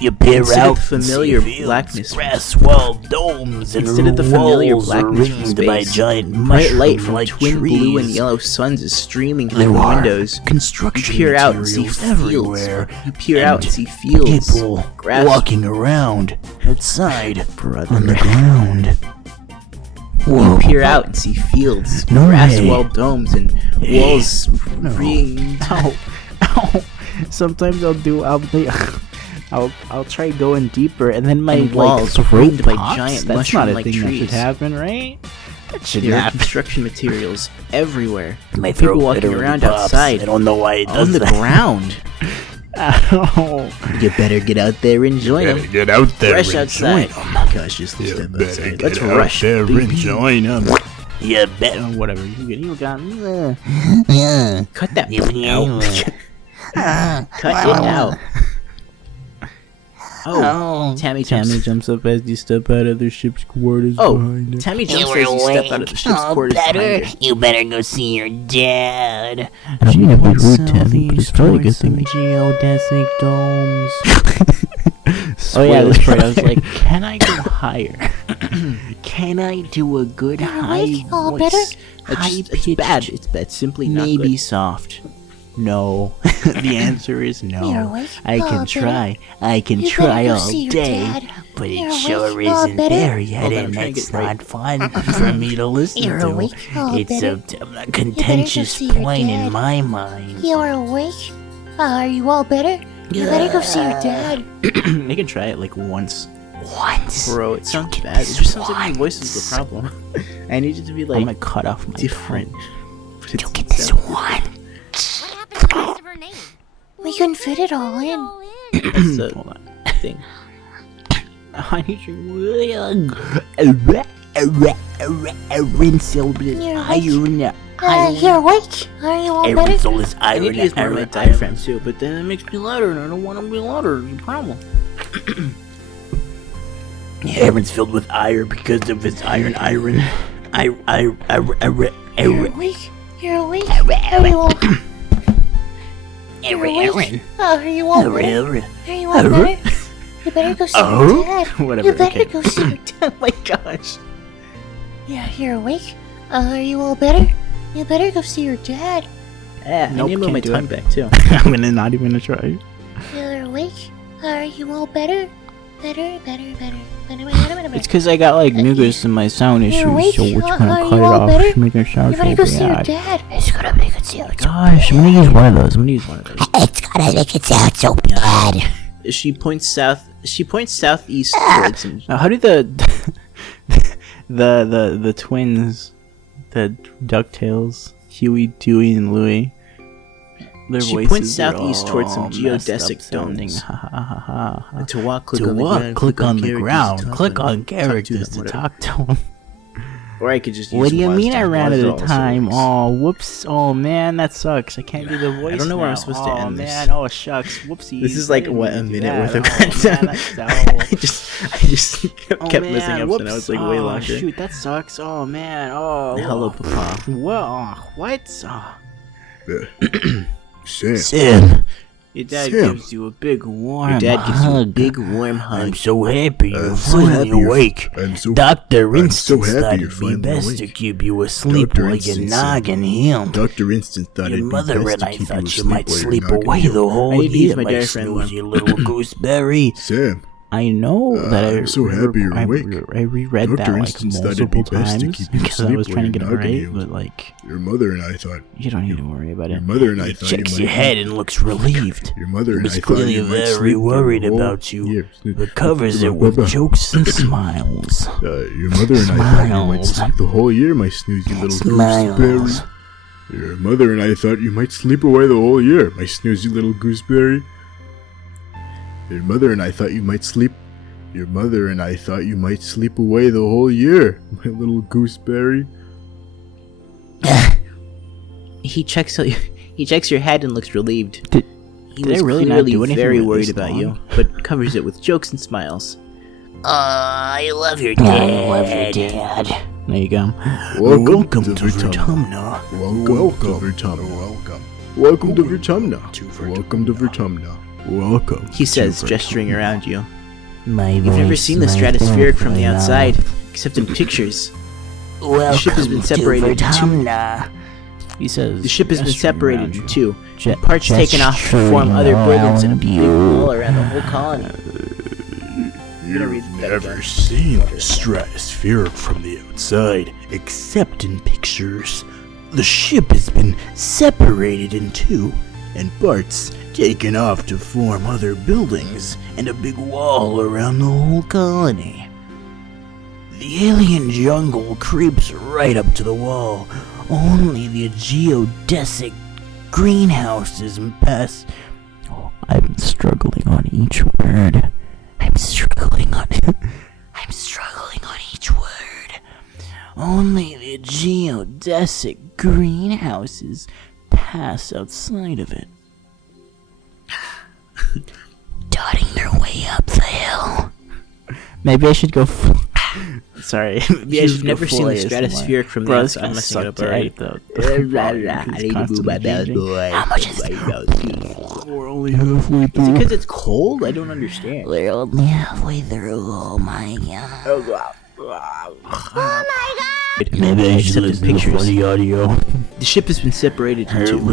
You peer Instead of out the and see familiar fields, blackness- grass-walled domes and Instead of the familiar walls are blackness from ringed by space, giant bright light from mushroom-like twin trees. blue and yellow suns is streaming through There the are windows. Construction You peer out and see materials fields. everywhere. You peer out and see fields. People grass. walking around outside on the Brother. ground. You Whoa. peer out and see fields, No grass way. walled domes, and walls ringing. Ow. Ow. Sometimes I'll try going deeper, and then my And walls throat ringed by pops. giant That's not a mushroom-like thing that should trees. happen, right? That should There are happen. construction materials everywhere. My People throat walking literally around pops. outside I don't know why it does on the that. ground. Ow. You better get out there and join them. Get out there Rush and outside. join 'em. Gosh, just You step better outside. get Let's out rush. there baby. and join 'em. You bet. Whatever. You got. Yeah. Cut that Yeah, out. Cut it out. Oh, Oh. Tammy jumps. Tammy jumps up as you step out of the ship's quarters Oh, behind her. Tammy You jumps were as you step awake. out of the ship's Oh, quarters better. behind her. You better go see your dad. I don't mean to be rude, Tammy, but Southeast it's probably a good towards thing. some geodesic domes. Oh yeah, this part I was like, can I go higher? Can I do a good high awake? All voice? better? High It's bad. It's bad. Simply not maybe good. soft. No. The answer is You're no. awake? I Oh, can better. try. I can You try better go all see your day. dad. But You're it sure awake? Oh, isn't better? there yet, Hold on, I'm and trying to it's get right. not fun for me to listen You're to. awake? Oh, It's better? a contentious see your point in dad. my mind. You are awake? Are you all better? You better go see your dad. They can try it like once. Once. Bro, it sounds get bad. It this just sounds like my once. voice is the problem. I need you to be I'm like gonna cut off my different. tongue. But it's Get this sound- one. What happened to the rest of her name? We couldn't fit it all in. That's the Hold on. thing. I need you. You're awake? Are you all better? Every is I need iron to use more of my iron, diaphragm too, but then it makes me louder, and I don't want to be louder. It's a problem. Aaron's filled with ire because of his iron. You're awake? You're awake? Are you all? You're awake? Oh, are you all better? Are you all better? You better go see your dad. Whatever, You better okay. go see your dad. Oh my gosh. Yeah, you're awake? Are you all better? You better go see your dad. Yeah, Nope, I need to move can't my do tongue it. back too. I'm gonna not even gonna try. You're awake? Are you all better? Better, better, better. Better, better, better, It's better. because I got like mucus and my sound issues, awake? so we're just Are gonna you cut it all off. better? Just make it sound You better so go see your bad. dad. It's gonna make it sound so Gosh, I'm gonna use one of those. I'm gonna use one of those. It's gonna make it sound so bad. She points south. She points southeast towards him. Now, how do the the twins, the Ducktales, Huey, Dewey, and Louie, Their She voices points are southeast towards some all messed geodesic up sounding. domes. Ha ha ha ha. And to walk, click To on the walk, ground. click on the characters, ground, talk click on them, characters them, to whatever. Talk to them. Or I could just use What do you WASD. mean I ran out WASD of also time? works. Oh, whoops. Oh, man, that sucks. I can't do the voice. I don't know where I'm now. supposed to end this. Man. Oh, shucks. Whoopsies. This is like, I didn't what, mean a to do minute that. worth of Oh, man, content? that's dull. I just kept Oh, messing man, up, whoops. so now it's like way Oh, longer. shoot, that sucks. Oh, man. Oh, Hello, Papa. Well, what? Oh. Sam, Your dad Sam. gives you a big warm Your dad gives you a hug. big warm I'm hug. so happy you're I'm so finally happy you're- awake. I'm so Dr. I'm Winston so happy thought you're it'd be finally best awake. to keep you asleep Dr. while Winston you're said- nogging him. Dr. Instant thought Your it'd be mother best and to I keep you thought you asleep might while you're sleep nogging away him. the whole need to use year, my my diaphragm one. snoozy little gooseberry. Sam, I know that I'm so happy you're awake. I reread that Dr. like Instant thought it'd be multiple best to times keep you because I asleep was while trying to you're get it nogging right, you. but like your mother and I thought. you don't need to worry about Your it. mother and I thought Checks you your might. head and looks relieved. Your mother He and was I thought clearly you might very sleep worried the whole about you, year. but covers it with jokes and smiles. Your mother and I thought you might Smiles. sleep the whole year, my snoozy little Smiles. gooseberry. Your mother and I thought you might sleep away the whole year, my snoozy little gooseberry. Your mother and I thought you might sleep. Your mother and I thought you might sleep away the whole year, my little gooseberry. He checks your head and looks relieved. Did He I was really not clearly do anything very with worried this about long? you, but covers it with jokes and smiles. I love your I dad. love your dad. There you go. Welcome to Vertumna. Vertumna. Welcome to Vertumna. Welcome to Vertumna. Welcome to Vertumna. Welcome. He says, to gesturing around you. My You've never voice, seen the my stratospheric from the my outside, mouth. except in pictures. Welcome ship has been separated to into two. Vertumna. He says The ship has been gesturing separated around into you. two, Je- parts taken off to form other buildings and a big wall around the whole colony. You've Never seen the stratospheric from the outside, except in pictures. The ship has been separated in two, and parts taken off to form other buildings and a big wall around the whole colony. The alien jungle creeps right up to the wall. Only the geodesic greenhouses pass. Oh, I'm struggling on each word. I'm struggling on each word. Only the geodesic greenhouses pass outside of it. Dotting their way up the hill. Maybe I should go. Sorry, maybe I should never seen the stratospheric from the Bro, this outside. kinda I'm messing it up sucked, already. though. I need to move my belly, boy. How much is it? We're only halfway Is it through. because it's cold? I don't understand. We're only halfway through. Oh my god. Maybe I should Except in listen to pictures. funny audio. The ship has been separated into two,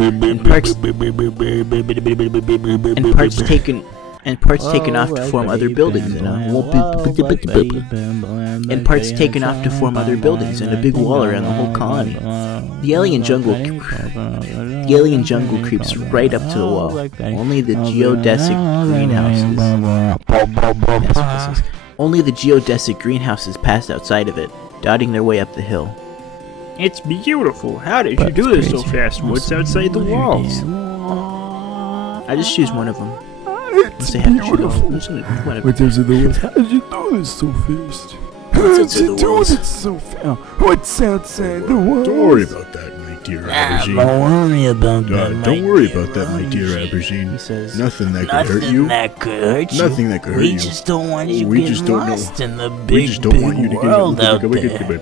and parts taken off to form other buildings and parts taken off to form other buildings and a big wall around the whole colony. The alien jungle creeps right up to the wall. Only the geodesic greenhouses. Only the geodesic greenhouses passed outside of it, dotting their way up the hill. It's beautiful. How did you do this so fast? What's outside the walls? I just choose one of them. Unless they have to choose all. Whatever. What does it do? How did you do this so fast? What's outside the walls? so fast? What's outside the walls? Don't worry about that, my dear Aubergine. Don't worry about that, Don't worry about that, my dear Aubergine. He says, Nothing that could hurt you. That could hurt you. Nothing that could hurt We you. just don't want you We getting just don't know. lost in the We big, just don't want you to big get world out there.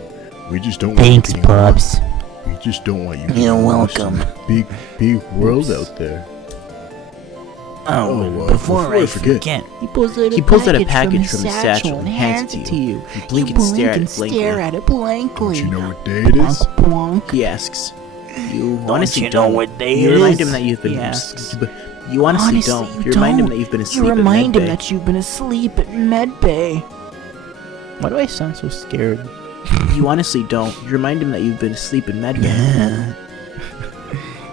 We just don't want Thanks, you getting lost. Pops. We just don't want you You're getting lost in welcome. the big world out there. Before I forget, He pulls out a package from his satchel and hands it to you. You blink and stare at it blankly. it blankly. Don't you know what day it is? He asks, "You don't honestly you know don't." what day You it remind is? him that you've been. He asks. You honestly don't. You remind him that you've been asleep You at remind him medbay. that you've been asleep at medbay. Why do I sound so scared? You honestly don't. You remind him that you've been asleep in medbay.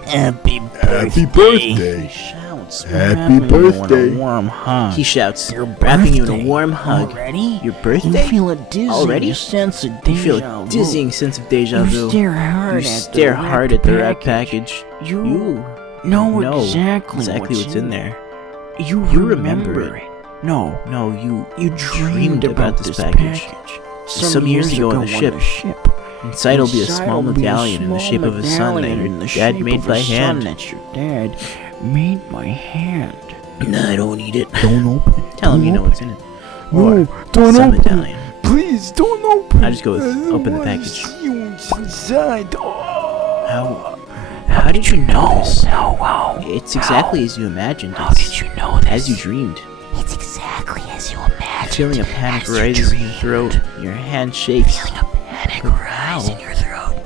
Happy Happy birthday. birthday! Shouts. Happy birthday. A warm hug. He shouts, Your wrapping you in a birthday. warm hug. Already? Your You birthday? feel a dizzying Already? sense of You feel deja a vu. dizzying sense of deja You vu. stare hard You at stare the hard wrapped at the wrapped package. package. You know exactly what's in there. You remember it. No, You dreamed about this package. Some years ago on the ship. Inside will be a small medallion in the shape of a sun that your dad made by hand. That your dad made by hand. Nah, I don't need it. Don't open it. Tell him you know what's in it. No, don't Sun open medallion. it. Please, don't open I just go with open the wanna package. see what's inside. Oh. How did you know this? Wow. It's exactly as you imagined. How did you know this? As you dreamed. It's exactly as you imagined. Feeling a panic rises in your throat. Your hand shakes. Feeling a panic rise in your throat.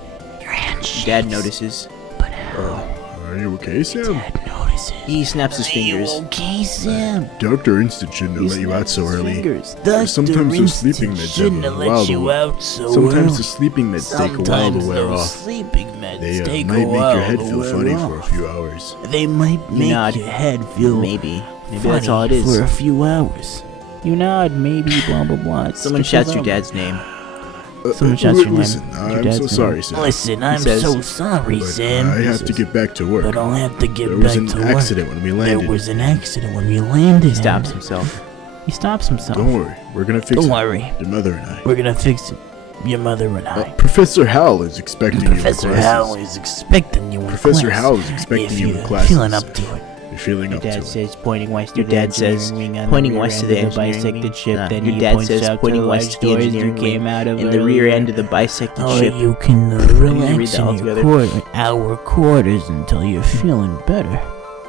Your hand shakes. Dad notices. But how? Are you okay, Sam? Dad notices. He snaps his fingers. Okay, Sam. Dr. Instant shouldn't have let you out so early. Sometimes those sleeping meds shouldn't have have a while let you to out so Sometimes the sleeping meds take a while Sometimes to wear those off. sleeping meds They take might a make while your head to feel wear funny off. for a few hours. They might make nod. your head feel Maybe funny that's all it is. for a few hours. You nod, maybe, blah, blah, blah. Someone Skip shouts your over. dad's name. Someone shouts your name. Listen, Your I'm dad's so name. sorry, Sam. Listen, I'm says- so sorry, But Sam. I have to get back to work. But I'll have to get There back was an to work. accident when we landed. There was an accident when we landed. He stops himself. He stops himself. Don't worry, we're gonna fix Don't it. worry. Your mother and I. We're gonna fix it. Your mother and I. Professor Howell is expecting Professor you in Howell classes. is expecting you in Professor class. Howell is expecting if you in you're classes. feeling up to it. You're feeling Your up to dad it. says, pointing west to Your the dad says, engineering wing on pointing the west rear to the end of the engineering bisected wing. ship. Then Your he dad points says, out pointing to the west large to the doors engineering you wing came out of in the rear earlier. end of the bisected Oh, ship. you can read relax that all in your together? our quarters until you're feeling better.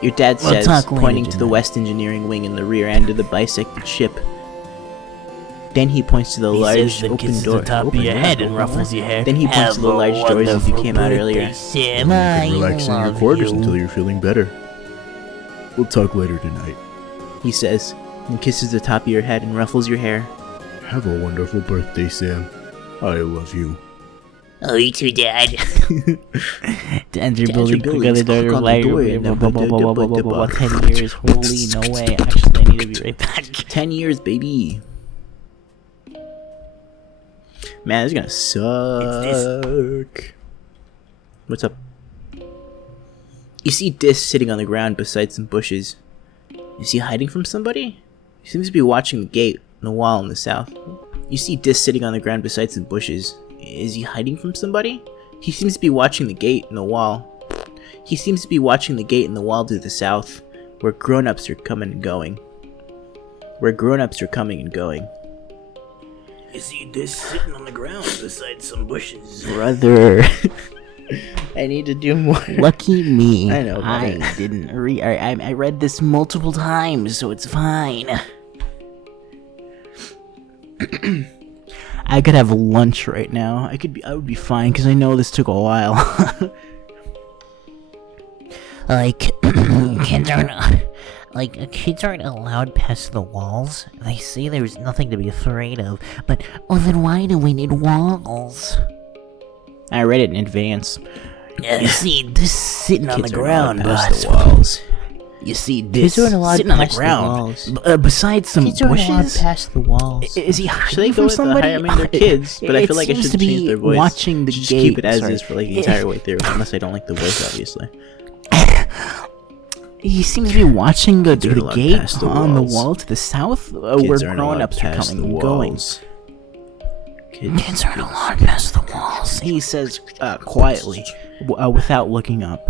Your dad We'll says, talk later pointing to the tonight. west engineering wing in the rear end of the bisected ship. Then he points to the He large says that open kisses door. the top of your head and ruffles your hair. Then he points to the Have a large doors as you wonderful came out birthday, earlier. Sam. You I can relax in your love quarters you. until you're feeling better. We'll talk later tonight. He says, and kisses the top of your head and ruffles your hair. Have a wonderful birthday, Sam. I love you. Oh, you too, Dad. To enter building, click on the door, light, blah, blah, blah, blah, blah, blah, blah, 10 years, holy, no way. Actually, I need to be right back. 10 years, baby. Man, this is gonna suck. What's up? You see Dis sitting on the ground beside some bushes. Is he hiding from somebody? He seems to be watching the gate on the wall in the south. You see Dis sitting on the ground beside some bushes. Is he hiding from somebody? He seems to be watching the gate in the wall. He seems to be watching the gate in the wall to the south, where grown-ups are coming and going. Where grown-ups are coming and going. You see this sitting on the ground beside some bushes. Brother. I need to do more. Lucky me. I know, I brother. didn't read. I read this multiple times, so it's fine. I could have lunch right now. I would be fine because I know this took a while. Like, kids aren't allowed past the walls. They say there's nothing to be afraid of. But, well, then why do we need walls? I read it in advance. You see this sitting on the Kids are not ground, past but the walls. you see this Kids aren't allowed sitting on the past the ground. walls. Beside some Kids aren't allowed bushes. past the walls. Is he Should they hiding go from with the somebody? high? I mean, they're kids, but I It feel like I seems should to be change their voice. watching the Just gate. keep it as Sorry. is for like the entire way through, unless I don't like the voice, obviously. He seems to be watching the aren't gate allowed past the on the walls. wall to the south, where Kids aren't allowed grown-ups are past coming the and going. walls. Kids aren't allowed past the walls. He says quietly, without looking up.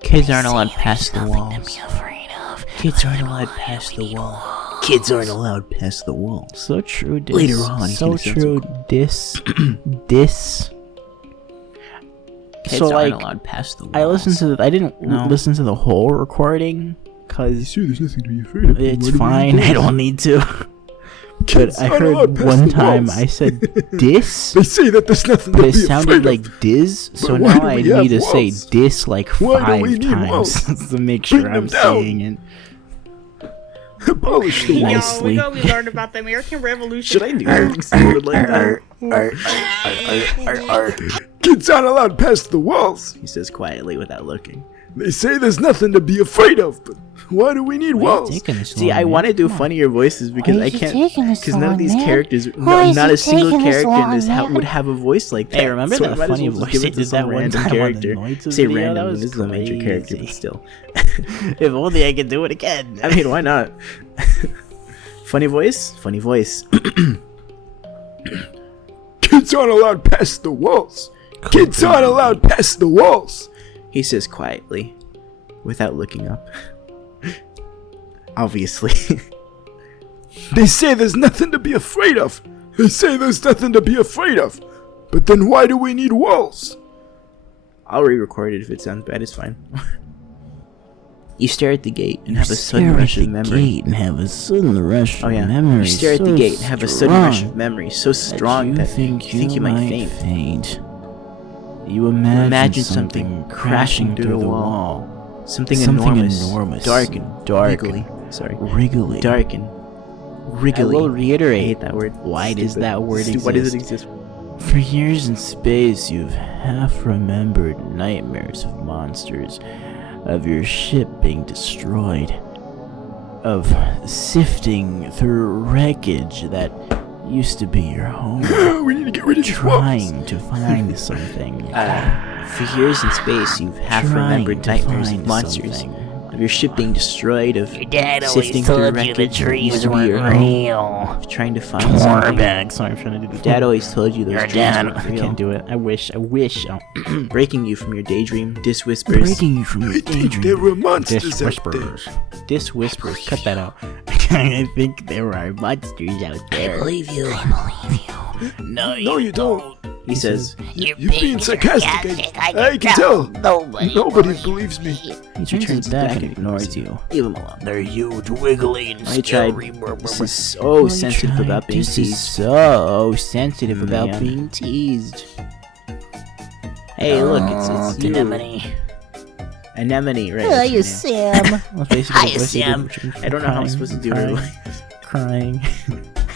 Kids aren't allowed past the walls. Be afraid of. Kids aren't allowed past the wall. Kids aren't allowed past the walls. So true, Dis. Later on, so he says true, Dis. Dis. Kids So, aren't like, allowed past the walls. I listened to I didn't No. listen to the whole recording, cause Sure, there's nothing to be afraid of. it's What do we fine, do? I don't need to. Kids But I aren't allowed heard past one the time walls. I said Dis, They say that there's nothing to but it be sounded afraid like of. Diz, so But why now do I we have need to say walls? Dis like Why do 5 we need times walls? to make Bring sure them I'm down. saying it. Abolish the Yo, walls. Nicely. You know, we learned about the American Revolution. Should I do something stupid like that? Kids aren't allowed past the walls. He says quietly without looking. They say there's nothing to be afraid of, but why do we need walls? See, I want to do funnier voices because I can't. Because none of these characters, not a single character in this would have a voice like that. Hey, remember that funny voice they did that one time character? on the Say video? random. That was This is a major character, but still. If only I could do it again. I mean, why not? Funny voice? Funny voice. Kids aren't allowed past the walls. Kids aren't allowed past the walls. He says quietly, without looking up. Obviously. They say there's nothing to be afraid of. They say there's nothing to be afraid of. But then why do we need walls? I'll re-record it if it sounds bad. It's fine. You stare at the gate and have a sudden rush of memory. Oh yeah. You stare at the gate and have a sudden rush of memory so strong that you think you might faint. You imagine something crashing through the wall. Something enormous, dark and wriggly. Dark and wriggly. I will reiterate. I hate that word. Why does that word exist? Why does it exist? For years in space, you've half-remembered nightmares of monsters, of your ship being destroyed, of sifting through wreckage that used to be your home, We need to get rid of these walls. trying to find something. For years in space, you've half-remembered nightmares of monsters, of your ship being destroyed, of Dad sifting always through told you the wreckage that used trees to be weren't your home, real. of trying to find something. Sorry, I'm trying to do the Dad always told you those Your dreams dad. weren't I real. can't do it. I wish. Oh. Breaking you from your daydream, Dis whispers. Breaking you from your I think there daydream. were monsters Dis out there. whispers. Dis whispers. Cut that out. I think there are monsters out I there. believe you. I believe you. No, you don't. He says, You're being sarcastic. I can tell. Nobody believes me. He turns back and ignores you. leave him alone. They're huge, wiggly, and I tried. scary. This is so sensitive about being This is teased. so sensitive about Man. being teased. Hey, look, it's you. Anemone. Anemone, right? Hi, that's your name. Sam. That's basically Hi, what they Sam. did. I don't know how I'm supposed to do her. Crying.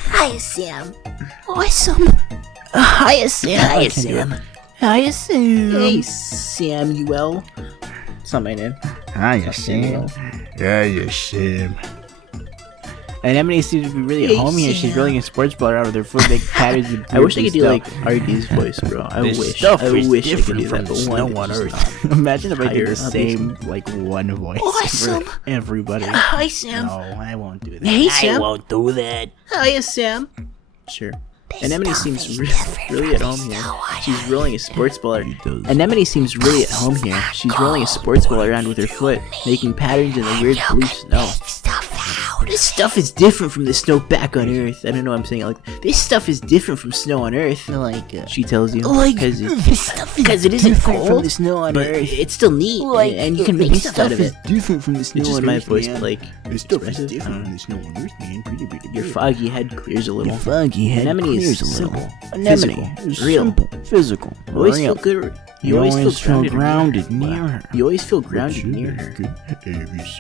Hi, Sam. Awesome. Hi, Sam. Hi, Sam. Hi, Sam. Hey, Samuel. It's not my name. Hi, Samuel. Yeah, you Sam. Anemone seems to be really at Hey, home here. She's Sam. rolling a sports ball out of their foot, making patterns with I wish I could do weird like stuff. RD's voice, bro. I This wish. stuff I is wish I could different do from that, the but snow one, on it's Earth. not. Imagine if I did Higher, the same, like, one voice Awesome. for everybody. Hi, Sam. No, I won't do that. Hey, I Sam. won't do that. Hiya, Sam. Sure. Anemone seems really at home here. She's rolling a sports ball. Anemone seems really at home here. She's rolling a sports ball around with her foot, making patterns in the weird blue snow. This stuff is different from the snow back on Earth. I don't know. I'm saying it like this stuff is different from snow on Earth. She tells you because it isn't different from cold, the snow on but Earth. it's still neat, and you can make stuff out of it. different from the snow It's just on my Earth, voice, man. like This stuff is expressive. different from the snow on Earth, man. Your foggy head clears a little. Your foggy head Anemone is clears a little. simple, Anemone physical, is real. simple, physical, You always real. feel good. You always feel grounded near her. You always feel grounded near her.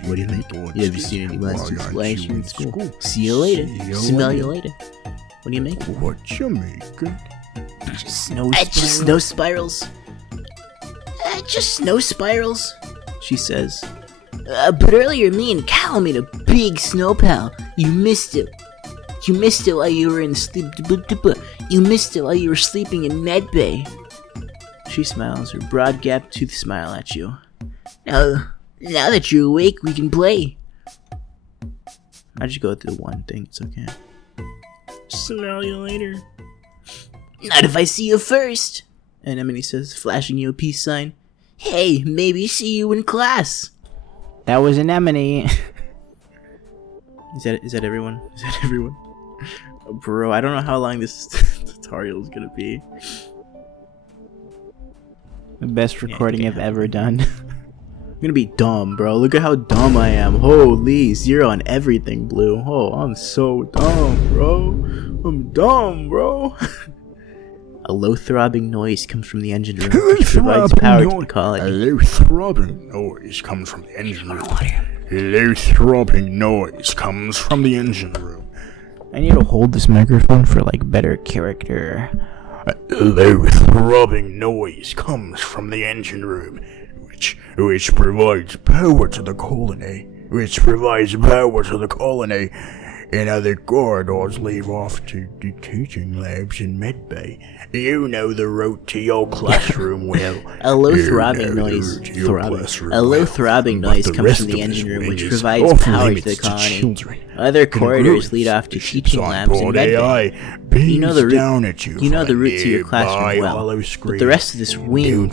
What do you think? Have you seen any monsters flashing in school? See you later. Smell you later. What do you make? What you making? Just snow spirals. Just snow spirals. She says. But earlier, me and Cal made a big snow pal. You missed it. You missed it while you were in sleep. You missed it while you were sleeping in med bay. She smiles, her broad gap tooth smile at you. Now that you're awake, we can play. I just go through one thing. It's okay. Smell you later. Not if I see you first. Anemone says, flashing you a peace sign. Hey, maybe see you in class. That was Anemone. Is that everyone? Is that everyone? Oh, bro, I don't know how long this tutorial is gonna be. The best recording I've ever done. I'm gonna be dumb, bro. Look at how dumb I am. Holy, 0 on everything, Blue. Oh, I'm so dumb, bro. I'm dumb, bro. A low throbbing noise comes from the engine room, which provides power to the A colony. low throbbing noise comes from the engine room. A low throbbing noise comes from the engine room. I need to hold this microphone for like better character. A low throbbing noise comes from the engine room, which which provides power to the colony. And other corridors lead off to the teaching labs in medbay. You know the route to your classroom well. A low throbbing noise comes from the engine room, which provides power to the colony. Other corridors lead off to teaching labs and medbay. You know the route to your classroom well, but the rest of this wing,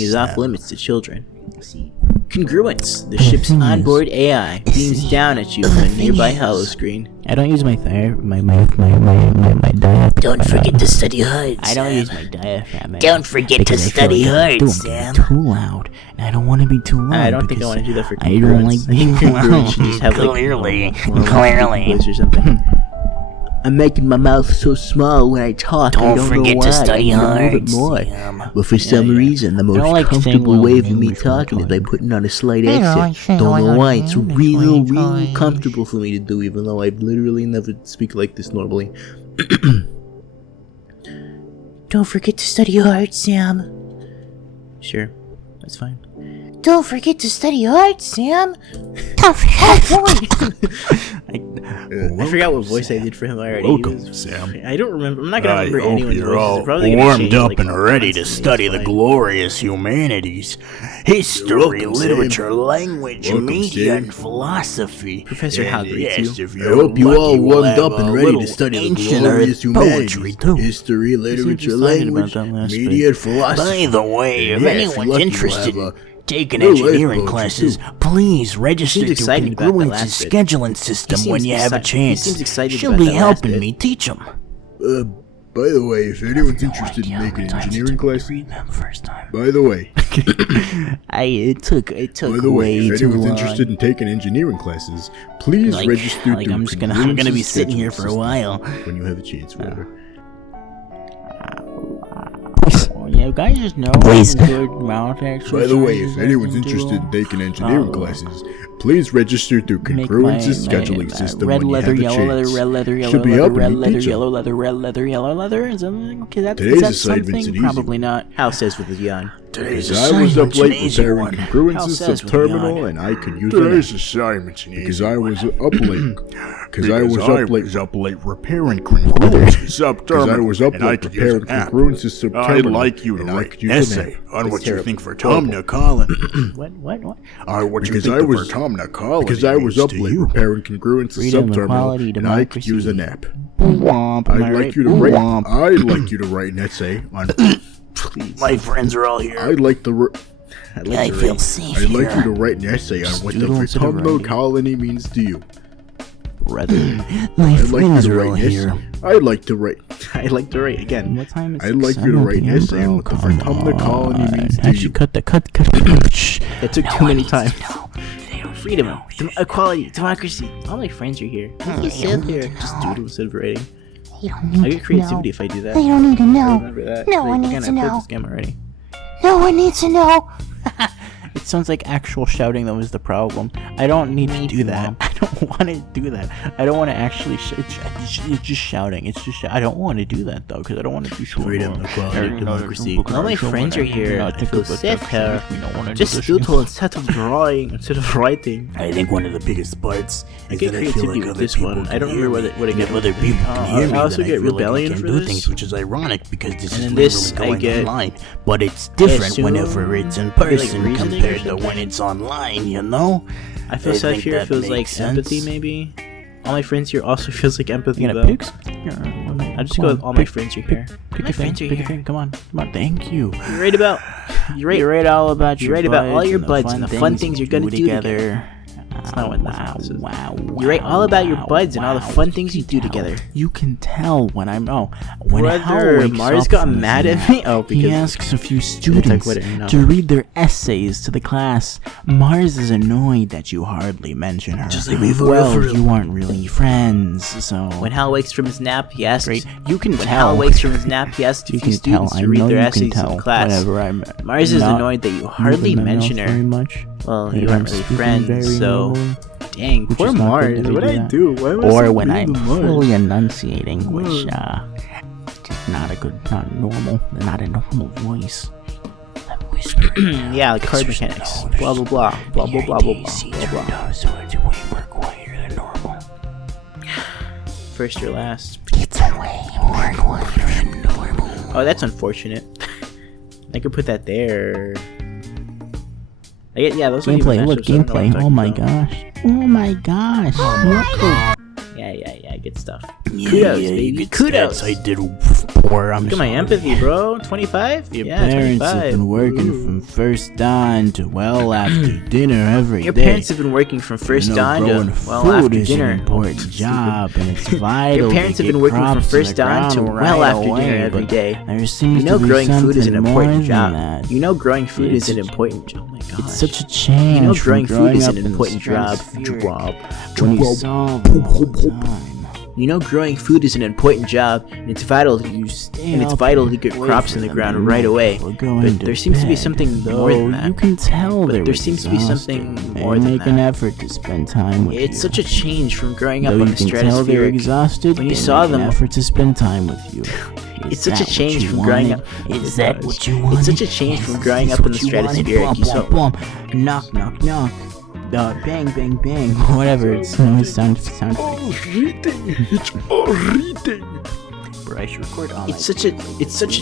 is off limits to children. Congruence. The ship's onboard AI beams down at you from a nearby hollow screen. I don't use my diaphragm. Don't forget to study hard, I don't use my diaphragm. Don't forget to study hard, Sam. Too loud, and I don't want to be too loud. I don't think I want to do that for I don't like being congruence. Should just have Clearly. voice or something. I'm making my mouth so small when I talk. Don't I don't forget know to why. study I need a little hard, bit more. Sam. But for some reason, the most like saying comfortable well way in for me English talking is by putting on a slight accent. Don't Don't know why. It's really real comfortable for me to do, even though I literally never speak like this normally. Don't forget to study hard, Sam. Sure, that's fine. Don't forget to study hard, Sam. Don't forget. I forgot what voice I did for him already. Welcome, Sam. I don't remember. I'm not gonna I remember hope anyone's you're voices. all They're probably gonna warmed change, up like, and ready to constantly. study It's the fine. glorious humanities. History, welcome, literature, Sam. language, Welcome, media, Sam. and philosophy. Professor And Hal greets yes, you. if I you're hope you lucky, all we'll warmed have up and a ready little to study the ancient glorious Earth poetry, humanities, too. history, literature, excited language, about that last media, and philosophy. By the way, if Yes, anyone's lucky we'll interested have in a taking little engineering life coach, classes, too. please register seems to excited about that Congruence's last bit. scheduling system He when seems you have a exci- he chance. seems excited She'll about be that last helping bit. me teach them. By the way, if anyone's interested in making engineering classes, by the way, It took by the way, way if too anyone's long. interested in taking engineering classes, please register through I'm gonna be Congruence's sitting here scheduling for a system while. when you have a chance, whatever. You guys just know Please. good mouth exercises. By the way, if I anyone's can do. interested in taking engineering classes, please register through Make Congruence's my scheduling system red when you leather, have a yellow leather, chance. red leather, yellow Should be leather, helping red me leather, teach 'em. yellow leather, red leather, yellow leather. Is that okay? Today's Is that assignment's something? an easy Probably not. Hal says with a yawn. Today's Because I was up assignment's an late easy repairing one. Hal Congruence's says with a subterminal, yawn. and I could use Today's it. assignment's an easy Because I one. was up late. Because I was up late repairing Congruence's subterminal. Because I was up and I late could use preparing an app. Congruence's subterminal. I'd like you to and I write could an use an essay app. on It's what you terrible. think for Horrible. Tom Collin. What? What you Because think I was Tom Collin Because I was up means to late you. repairing Congruence's Freedom, subterminal, equality, and I could democracy. use an app. Womp, am I I'd right? like you to write. Womp. I'd like you to write an essay on. My friends are all here. I'd like to. I feel safe I'd like you to here. write an essay on what the Doodle instead of autumnal writing. colony means to you. My I'd like you friends to are write all an here. essay. I'd like to write. I like to write again. What time is it? I'd like you to write an essay on what the autumnal colony means to Actually, you. cut. Shh. It took too many times. Freedom, equality, democracy. All my friends are here. You sit here. Just doodle instead of writing. You don't I need get to creativity know. if I do that. They don't need to I know. remember that. No one Again, needs I to played know. this game already. No one needs to know. It sounds like actual shouting that was the problem. I don't need to do that. I don't want to do that. I don't want to actually. It's just shouting. It's just. I don't want to do that though, because I don't want to be so. Freedom, equality, democracy. All my friends are here. I feel safe here. Just doodle instead of drawing, instead of writing. I think one of the biggest parts I is get that I feel creativity like with other this people one. can I don't hear remember me, what I and get. if other people can hear me, I also then get I feel rebellion like I for can do this. things, which is ironic because this And is then literally this, I going get- online. But it's different assume- whenever it's in like person reasoning or compared to something? when it's online, you know? I feel I safe think here. It that feels makes like sense. empathy, maybe. All my friends here also feels like empathy, You gonna though. pick? I'll just go with all my friends are here. Pick My a thing. friends are Pick a here. thing. Come on. Thank you. You're right about. You're right. You're right all about your You're right about all buds your and the buds and the fun things you're gonna do together. That's not what this is. Wow. You're right all about your buds and all the fun things you do together. You can tell when I'm when Hal Brother wakes Mars up got from his mad at nap, me. Oh, he because asks a few students what I know. to read their essays to the class. Mars is annoyed that you hardly mention her. Just like me for well, real. you aren't really friends, so when Hal wakes from his nap, he asks. Great. You can When tell. Hal wakes from his nap, he asks a you few can tell. students I to read know their you essays can tell. in class. Whenever I'm Mars is not annoyed that you hardly moving my mouth mention very her. much. Well, you If aren't I'm really speaking friends, very so normally. dang, Which poor is not Mars. good that I What do did I that. do? Why am I Or so when mean I'm to Mars? fully enunciating, which just not a normal voice. Yeah, like card mechanics. Blah blah blah. Blah blah blah blah blah blah. So it's way more quieter than normal. First or last. It's way more quieter than normal. Oh, that's unfortunate. I could put that there. Yeah, those Gameplay, look, gameplay. Oh my gosh. Oh my gosh. Yeah, good stuff. Kudos, baby. Kudos. I did poor. Look at my empathy, bro. 25? Your Yeah, parents 25. have been working from first dawn to well after dinner every day. Your parents have been working from first dawn growing to well food after is dinner. an important job, and it's vital. Your parents to have been get working from crops first in the dawn to ground well right after away, dinner every but day. There seems You know to be growing food is an something more important than job. that. You know growing food is an It's- important job. Oh my gosh. It's such a change. You know from growing food is up an in the important job. stratospheric when you solve them all the time. You know growing food is an important job, and it's vital to get crops in the ground right away. But there seems to be something more than that. You can tell But there seems to be something more than make an that. effort to spend time with you. It's such a change from growing up Though on you the can tell they're stratospheric. exhausted, When you they saw make them- an effort to spend time with you. It's such a change from growing up. Is that what you want? It's such a change from growing up in the stratospheric. You saw. Knock, knock, knock. Bang, bang, bang. Whatever. It's sound effect. Bro, I should record all It's such a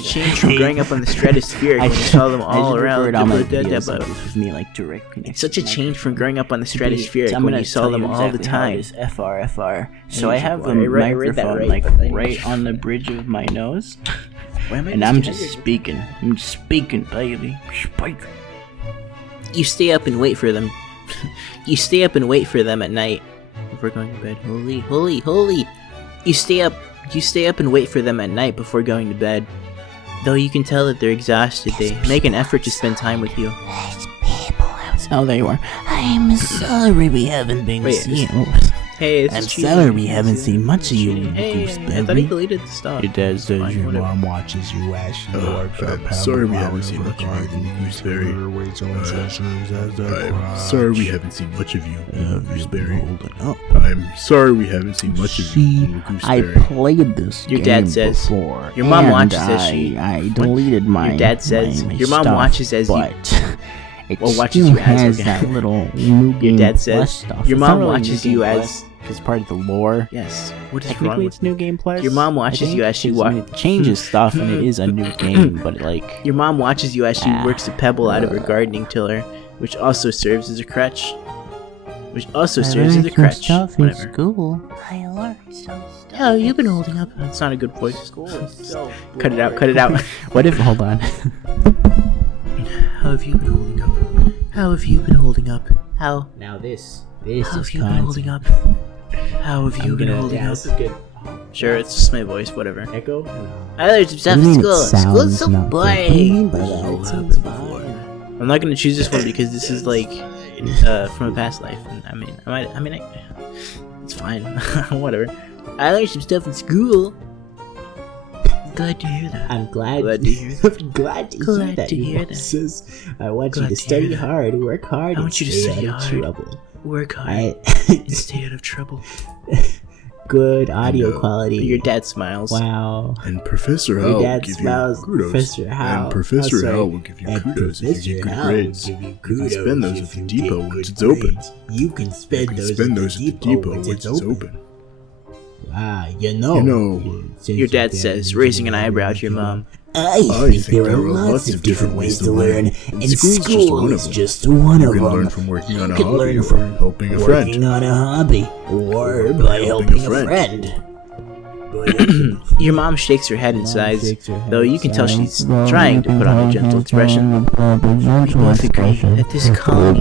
change from growing up on the stratospheric when you saw them all around. With me, like, direct connection. It's such a change from growing up on the stratospheric I'm when gonna you saw tell them you all the exactly how it time. is. FR. So I have the I read that microphone right, right on the bridge of my nose, Why am I and I'm just speaking. I'm just speaking, baby. Speaking. You stay up and wait for them. You stay up and wait for them at night before going to bed. Holy. You stay up and wait for them at night before going to bed. Though you can tell that they're exhausted, they make an effort to spend time with you. There's people outside. Oh, there you are. I'm sorry we haven't been Wait, seeing. Hey, it's I'm cheating. sorry we haven't seen much of you, Hey, Goose I thought he Baby. deleted the stuff. Your dad says Fine, your whatever. mom watches you as she works I'm sorry we haven't seen much of you, Gooseberry. I'm sorry we haven't seen much of you, Gooseberry. I'm sorry we haven't seen much of you, I Gooseberry. played this Your game dad says- before. your mom and watches as she- I deleted my. Your dad says- my your mom stuff, watches as you- but it Well, watches still you as, has okay. that little new game Your dad plus says stuff. your It's mom not really watches New you Game as. Plus, 'cause part of the lore. Yes. What is wrong Technically, with it's New Game Plus. Your mom I watches think, you as she 'cause, I mean, it changes stuff, and it is a new game. But like, Your mom watches you as she Ah. works a pebble out of her gardening tiller, which also serves as a crutch. Whatever. School. I learned some stuff. Oh, you've been holding up. That's not a good voice. Cut it out. Cut it out. What if? Hold on. How have you been holding up? How have you been holding up? How? Now this How is have you been content. holding up? How have you been holding up? Good. Sure, it's just my voice. Whatever. Echo. I learned some stuff What do in you mean it school. School's sounds so not good? What do you boring. mean by that? It sounds fine. I'm not gonna choose this one because this is like from a past life. And it's fine. Whatever. I learned some stuff in school. Glad to hear that. I'm glad. Glad to hear that. I'm glad to hear Glad that. to you hear that. sis. I want Glad you to to study hear that. hard, work hard. I want you to stay study out of hard. trouble. Work hard I, and stay out of trouble. good audio And, quality. Your dad smiles. Wow. And Professor Your Hal will dad give you smiles. kudos. Professor Hal. And Professor Oh, sorry. Hal will give you And kudos if you get Professor good Hal will grades. give you You can kudos spend those if at the you depot get once good it's open. grades. You can spend You can those spend at those the at the depot once once it's it's open. Ah, You know, Your dad says, raising an eyebrow to your mom. I think there are lots of different ways to learn, and school is just one you of can learn them. from working on a You can hobby learn or from helping a working friend. on a hobby, or by helping a friend. Your mom shakes her head and sighs, though you can tell she's trying to put on a gentle expression. We both agree that this colony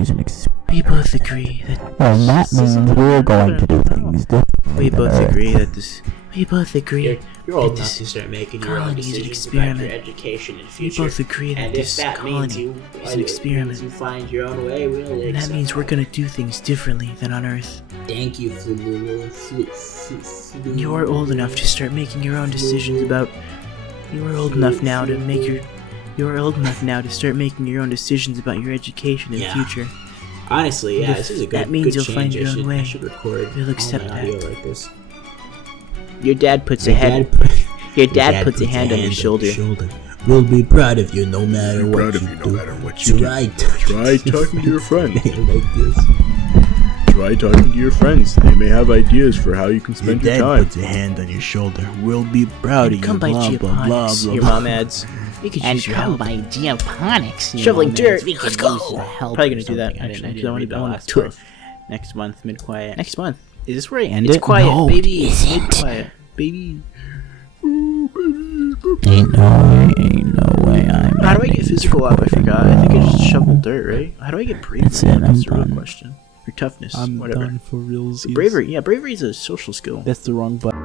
is an experience. We both agree that. And that means we're going to do things differently. We both agree that this. We both agree. You're old that enough this to start making your own colony is an decisions about your experiment. education and We future. both agree that And if this that means colony you is an experiment. you find your own way, we'll And that accept means we're gonna do things differently than on Earth. Thank you, You are old enough to start making your own decisions about. You are old enough now to make your. You are old enough now to start making your own decisions about your education and Yeah. future. Honestly, yeah, If this is a good. that means good you'll change. find your I own should, way, I should record you'll all accept my that. audio like this. Your dad puts a Your hand. dad Your dad puts a hand on your shoulder. We'll be proud of you no matter We're what proud of you you no do. matter what you do. Try Try talking to your friends. like this. Try talking to your friends. They may have ideas for how you can spend your Your dad time. puts a hand on your shoulder. We'll be proud of you. Come by Blah, blah, blah, geoponics. blah, Your blah. mom adds. We could And use your come help. by geoponics. you Shoveling know, dirt. we could Let's use go. your help Probably or gonna do that something. actually. I Because I didn't read want the to last tour part. next month, mid quiet. Next month. Is this where I end it? It's quiet, No, baby. it isn't. Mid quiet, baby. Ain't no way I'm How do I get physical up? I forgot. I think I just shovel dirt, right? How do I get bravery That's it, up? I'm Is the real done. question. Or toughness, I'm whatever. done for realsies. Bravery, yeah, bravery is a social skill. That's the wrong button.